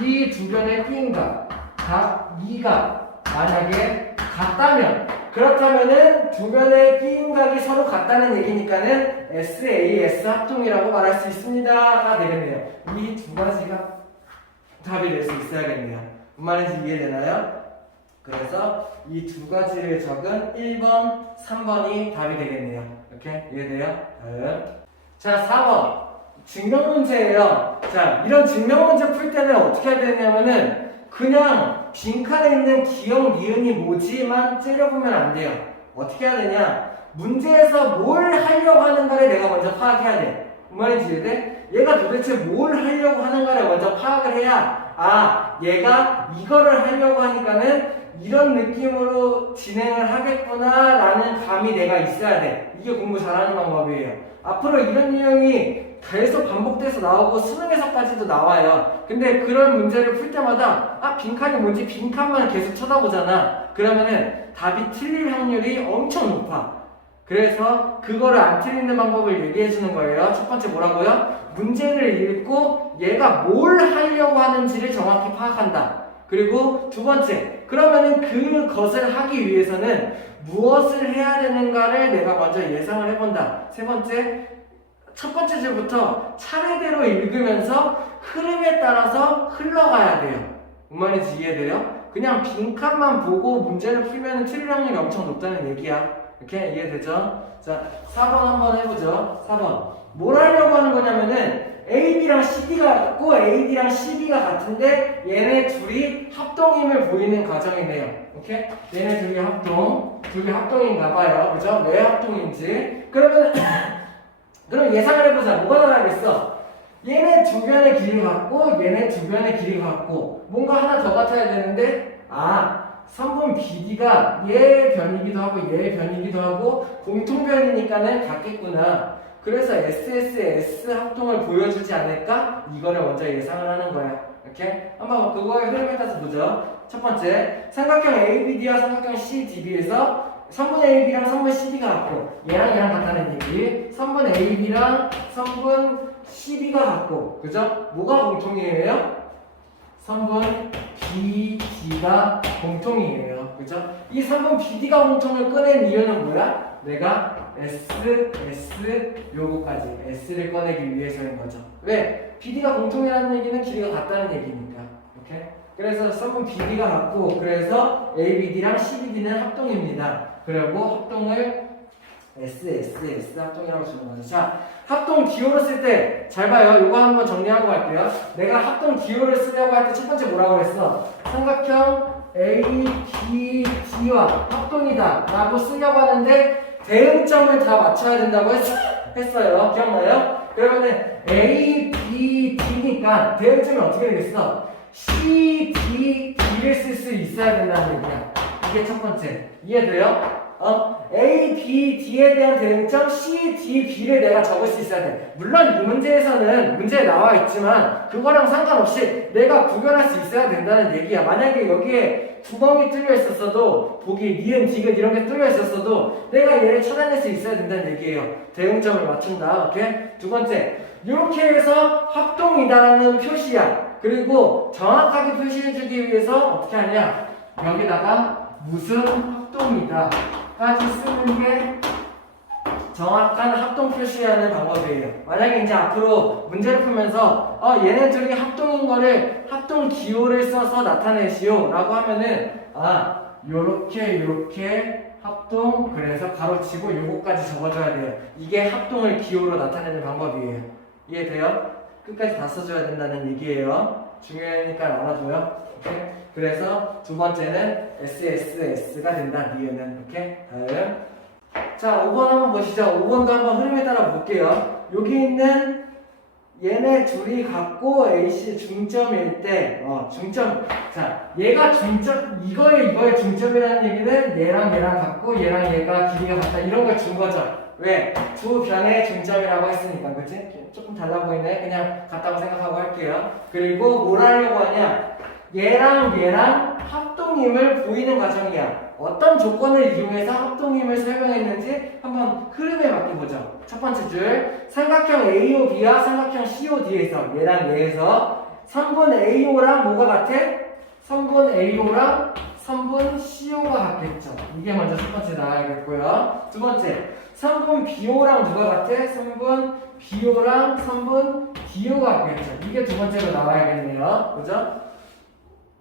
이 두 변의 끼인각 각 E가 만약에 같다면 그렇다면은 두 변의 끼인각이 서로 같다는 얘기니까는 SAS 합동이라고 말할 수 있습니다가 되겠네요. 이 두 가지가 답이 될 수 있어야겠네요. 무슨 말인지 이해되나요? 그래서 이 두 가지를 적은 1번, 3번이 답이 되겠네요. 이렇게 이해돼요? 다음. 자, 4번. 증명 문제예요. 자, 이런 증명 문제 풀 때는 어떻게 해야 되냐면은 그냥 빈칸에 있는 기억, 니은이 뭐지만 째려보면 안 돼요. 어떻게 해야 되냐? 문제에서 뭘 하려고 하는가를 내가 먼저 파악해야 돼. 무슨 말인지 이해돼? 얘가 도대체 뭘 하려고 하는가를 먼저 파악을 해야 얘가 이거를 하려고 하니까는 이런 느낌으로 진행을 하겠구나 라는 감이 내가 있어야 돼. 이게 공부 잘하는 방법이에요. 앞으로 이런 유형이 계속 반복돼서 나오고 수능에서까지도 나와요. 근데 그런 문제를 풀 때마다 빈칸이 뭔지 빈칸만 계속 쳐다보잖아. 그러면은 답이 틀릴 확률이 엄청 높아. 그래서 그거를 안 틀리는 방법을 얘기해 주는 거예요. 첫 번째 뭐라고요? 문제를 읽고 얘가 뭘 하려고 하는지를 정확히 파악한다. 그리고 두 번째, 그러면은 그것을 하기 위해서는 무엇을 해야 되는가를 내가 먼저 예상을 해본다. 세 번째, 첫 번째 줄부터 차례대로 읽으면서 흐름에 따라서 흘러가야 돼요. 뭔 말인지 이해돼요? 그냥 빈칸만 보고 문제를 풀면 틀릴 확률이 엄청 높다는 얘기야. 이렇게 이해되죠? 자, 4번 한번 해보죠. 4번. 뭘 하려고 하는 거냐면은 AB랑 CD가 같고 AD랑 CB가 같은데 얘네 둘이 합동임을 보이는 과정이네요. 오케이? 얘네 둘이 합동인가 봐요. 그죠? 왜 합동인지. 그러면 그럼 예상을 해보자. 뭐가 나가겠어? 얘네 두 변의 길이가 같고 얘네 두 변의 길이가 같고 뭔가 하나 더 같아야 되는데 선분 BD가 얘 변이기도 하고 얘 변이기도 하고 공통변이니까는 같겠구나. 그래서 SSS 합동을 보여주지 않을까? 이거를 먼저 예상을 하는 거야. 이렇게 한번 그거의 흐름에 따라서 보죠. 첫 번째, 삼각형 ABD와 삼각형 CDB에서 선분 AB랑 선분 CD가 같고 얘랑 같다는 얘기. 선분 AB랑 선분 CB가 같고, 그죠? 뭐가 공통이에요? 선분 BD가 공통이에요. 그죠? 이 선분 BD가 공통을 꺼낸 이유는 뭐야? 내가 요거까지 S를 꺼내기 위해서인 거죠. 왜? BD가 공통이라는 얘기는 길이가 같다는 얘기니까. 오케이? 그래서 선분 BD가 같고 그래서 ABD랑 CBD는 합동입니다. 그리고 합동을 SSS 합동이라고 주는 거죠. 자, 합동 기호를 쓸 때 잘 봐요. 이거 한번 정리하고 갈게요. 내가 합동 기호를 쓰려고 할 때 첫 번째 뭐라고 했어? 삼각형 ABD와 합동이다 라고 쓰려고 하는데 대응점을 다 맞춰야 된다고 했어요. 기억나요? 그러면은 ABD니까 대응점이 어떻게 되겠어? CDD를 쓸 수 있어야 된다는 얘기야. 이게 첫 번째. 이해돼요? A, B, D에 대한 대응점 C, D, B를 내가 적을 수 있어야 돼. 물론 이 문제에서는 문제에 나와 있지만 그거랑 상관없이 내가 구별할 수 있어야 된다는 얘기야. 만약에 여기에 구멍이 뚫려 있었어도 보기 니은, 디귿 이런 게 뚫려 있었어도 내가 얘를 찾아낼 수 있어야 된다는 얘기예요. 대응점을 맞춘다. 오케이? 두 번째, 이렇게 해서 합동이다라는 표시야. 그리고 정확하게 표시해주기 위해서 어떻게 하냐? 여기다가 무슨 합동이다 까지 쓰는 게 정확한 합동 표시하는 방법이에요. 만약에 이제 앞으로 문제를 풀면서 얘네 둘이 합동인 거를 합동 기호를 써서 나타내시오 라고 하면은 요렇게 합동 그래서 가로치고 요거까지 적어줘야 돼요. 이게 합동을 기호로 나타내는 방법이에요. 이해돼요? 끝까지 다 써줘야 된다는 얘기예요. 중요하니까 알아줘요. 오케이? 그래서 두 번째는 SSS가 된다. 니은은. 오케이? 다음. 자, 5번 한번 보시죠. 5번도 한번 흐름에 따라 볼게요. 여기 있는 얘네 둘이 같고 AC 중점일 때, 중점. 자, 얘가 중점, 이거의 중점이라는 얘기는 얘랑 같고 얘랑 얘가 길이가 같다. 이런 걸 준 거죠. 왜? 두 변의 중점이라고 했으니까, 그치? 조금 달라 보이네. 그냥 같다고 생각하고 할게요. 그리고 뭘 하려고 하냐? 얘랑 합동임을 보이는 과정이야. 어떤 조건을 이용해서 합동임을 설명했는지 한번 흐름에 맡겨보죠. 첫 번째 줄, 삼각형 AOB와 삼각형 COD에서 얘랑 얘에서 3분 AO랑 뭐가 같아? 3분 AO랑 3분 CO가 같겠죠. 이게 먼저 첫 번째 나와야겠고요. 두 번째, 3분 BO랑 누가 같아? 3분 BO랑 3분 DO가 같겠죠. 이게 두 번째로 나와야겠네요. 그죠?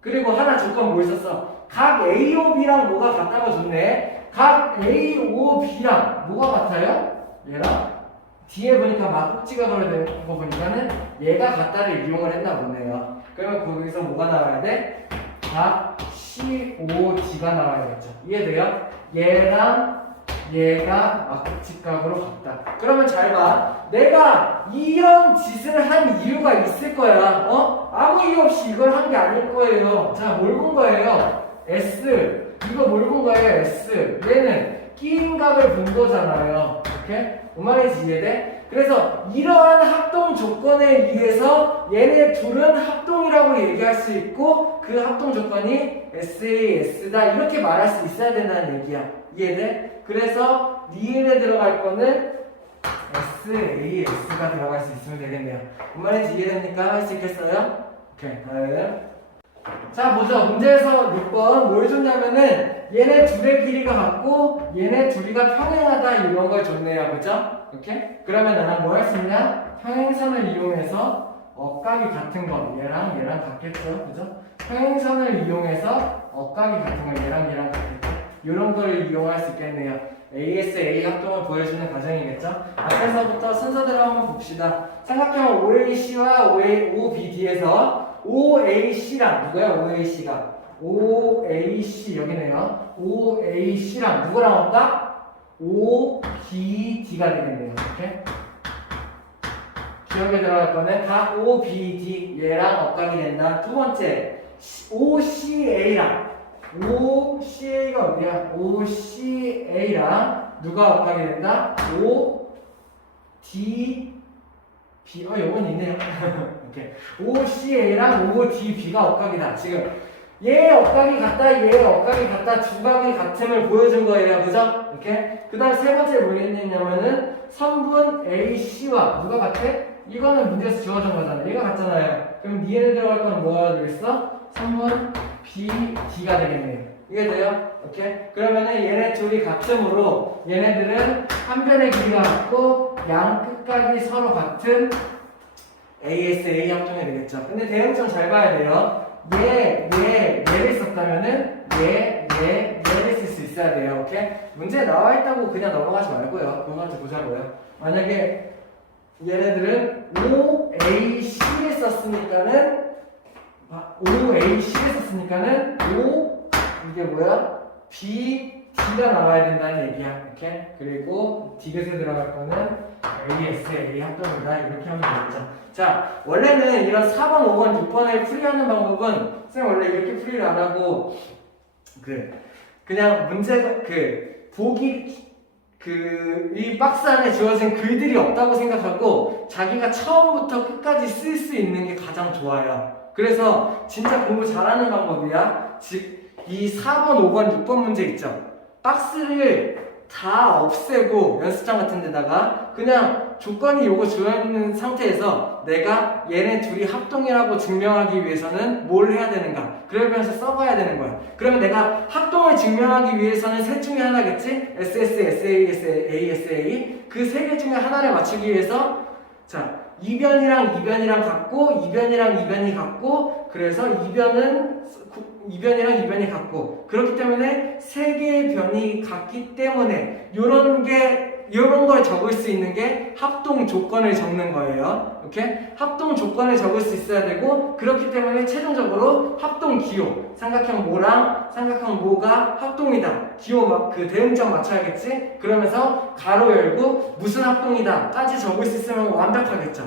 그리고 하나 조건 뭐 있었어? 각 AOB랑 뭐가 같다고 줬네. 각 AOB랑 뭐가 같아요? 얘랑 뒤에 보니까 막 꼭지가 걸어있는 거 보니까는 얘가 같다를 이용을 했나 보네요. 그러면 거기서 뭐가 나와야 돼? 각 COD가 나와야겠죠. 이해돼요? 얘랑 얘가 막꼭지각으로 같다. 그러면 잘 봐. 내가 이런 짓을 한 이유가 있을 거야. 아무 이유 없이 이걸 한 게 아닐 거예요. 자, 뭘 본 거예요? S. 이거 뭘 본 거예요? S. 얘는 끼인 각을 본 거잖아요. 이렇게? 뭔 말인지 이해돼? 그래서 이러한 합동 조건에 의해서 얘네 둘은 합동이라고 얘기할 수 있고 그 합동 조건이 SAS다 이렇게 말할 수 있어야 된다는 얘기야. 이해돼? 그래서 니은에 들어갈 거는 SAS가 들어갈 수 있으면 되겠네요. 뭔 말인지 이해됩니까? 할 수 있겠어요? 오케이. 다음. 자, 보죠. 문제에서 6번 뭘 줬냐면은 얘네 둘의 길이가 같고 얘네 둘이가 평행하다 이런 걸 줬네요. 그죠? 오케이? 그러면 나는 뭐 할 수 있냐? 평행선을 이용해서 억각이 같은 거 얘랑 같겠죠. 그죠? 평행선을 이용해서 억각이 같은 거 얘랑 같겠죠. 이런 걸 이용할 수 있겠네요. ASA 합동을 보여주는 과정이겠죠. 앞에서부터 순서대로 한번 봅시다. 삼각형 OAC와 OBD에서 OAC랑 누구야? OAC가 OAC 여기네요. OAC랑 누구랑 왔다? OBD가 되겠네요. 이렇게 기억에 들어갈 거는 각 OBD 얘랑 억각이 된다. 두 번째 OCA랑 OCA가 어디야? OCA랑 누가 억각이 된다? ODB 요건 있네요. 오케이. OCA랑 ODB가 억각이다. 지금 얘 억각이 같다, 얘 억각이 같다, 두 각이 같음을 보여준 거예요. 그죠? 이렇게. 그 다음 세 번째 뭐 있냐면은 3분 AC와 누가 같아? 이거는 문제에서 주어진 거잖아. 얘가 같잖아요. 그럼 니에 들어갈 건 뭐가 되겠어? 3분 BD가 되겠네요. 이게 돼요? 오케이? 그러면은 얘네 둘이 같음으로 얘네들은 한 변의 길이가 같고 양 끝각이 서로 같은 ASA 합동이 되겠죠. 근데 대응점 잘 봐야 돼요. 얘를 썼다면은 얘를 쓸 수 있어야 돼요. 오케이? 문제에 나와 있다고 그냥 넘어가지 말고요. 그거 가지고 보자고요. 만약에 얘네들은 OAC를 썼으니까는 이게 뭐야? BD가 나와야 된다는 얘기야. 오케이? 그리고 디귿에 들어갈 거는 ASA 합동이다. 이렇게 하면 되겠죠. 자, 원래는 이런 4번, 5번, 6번을 풀이하는 방법은 선생님 원래 이렇게 풀이를 안 하고 그냥 문제가 보기 이 박스 안에 주어진 글들이 없다고 생각하고 자기가 처음부터 끝까지 쓸 수 있는 게 가장 좋아요. 그래서 진짜 공부 잘하는 방법이야. 즉 이 4번, 5번, 6번 문제 있죠. 박스를 다 없애고 연습장 같은 데다가 그냥 조건이 요거 주어 있는 상태에서 내가 얘네 둘이 합동이라고 증명하기 위해서는 뭘 해야 되는가? 그러면서 써봐야 되는 거야. 그러면 내가 합동을 증명하기 위해서는 셋 중에 하나겠지? SS, SAS, ASA 그 세 개 중에 하나를 맞추기 위해서 자 이변이랑 이변이랑 같고 이변이랑 이변이 같고 그래서 이변이랑 이변이 같고 그렇기 때문에 세 개의 변이 같기 때문에 요런 걸 적을 수 있는 게 합동 조건을 적는 거예요. 오케이? 합동 조건을 적을 수 있어야 되고 그렇기 때문에 최종적으로 합동 기호 삼각형 모랑 삼각형 모가 합동이다. 기호 그 대응점 맞춰야겠지? 그러면서 가로 열고 무슨 합동이다 까지 적을 수 있으면 완벽하겠죠.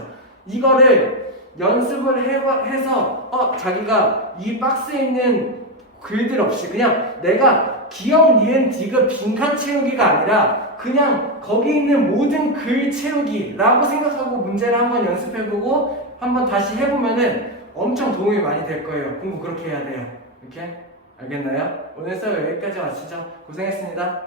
이거를 연습을 해서 자기가 이 박스에 있는 글들 없이 그냥 내가 기억, 니은, 디귿 빈칸 채우기가 아니라 그냥 거기 있는 모든 글 채우기라고 생각하고 문제를 한번 연습해보고 한번 다시 해보면은 엄청 도움이 많이 될 거예요. 공부 그렇게 해야 돼요. 이렇게? 알겠나요? 오늘 수업 여기까지 마치죠. 고생했습니다.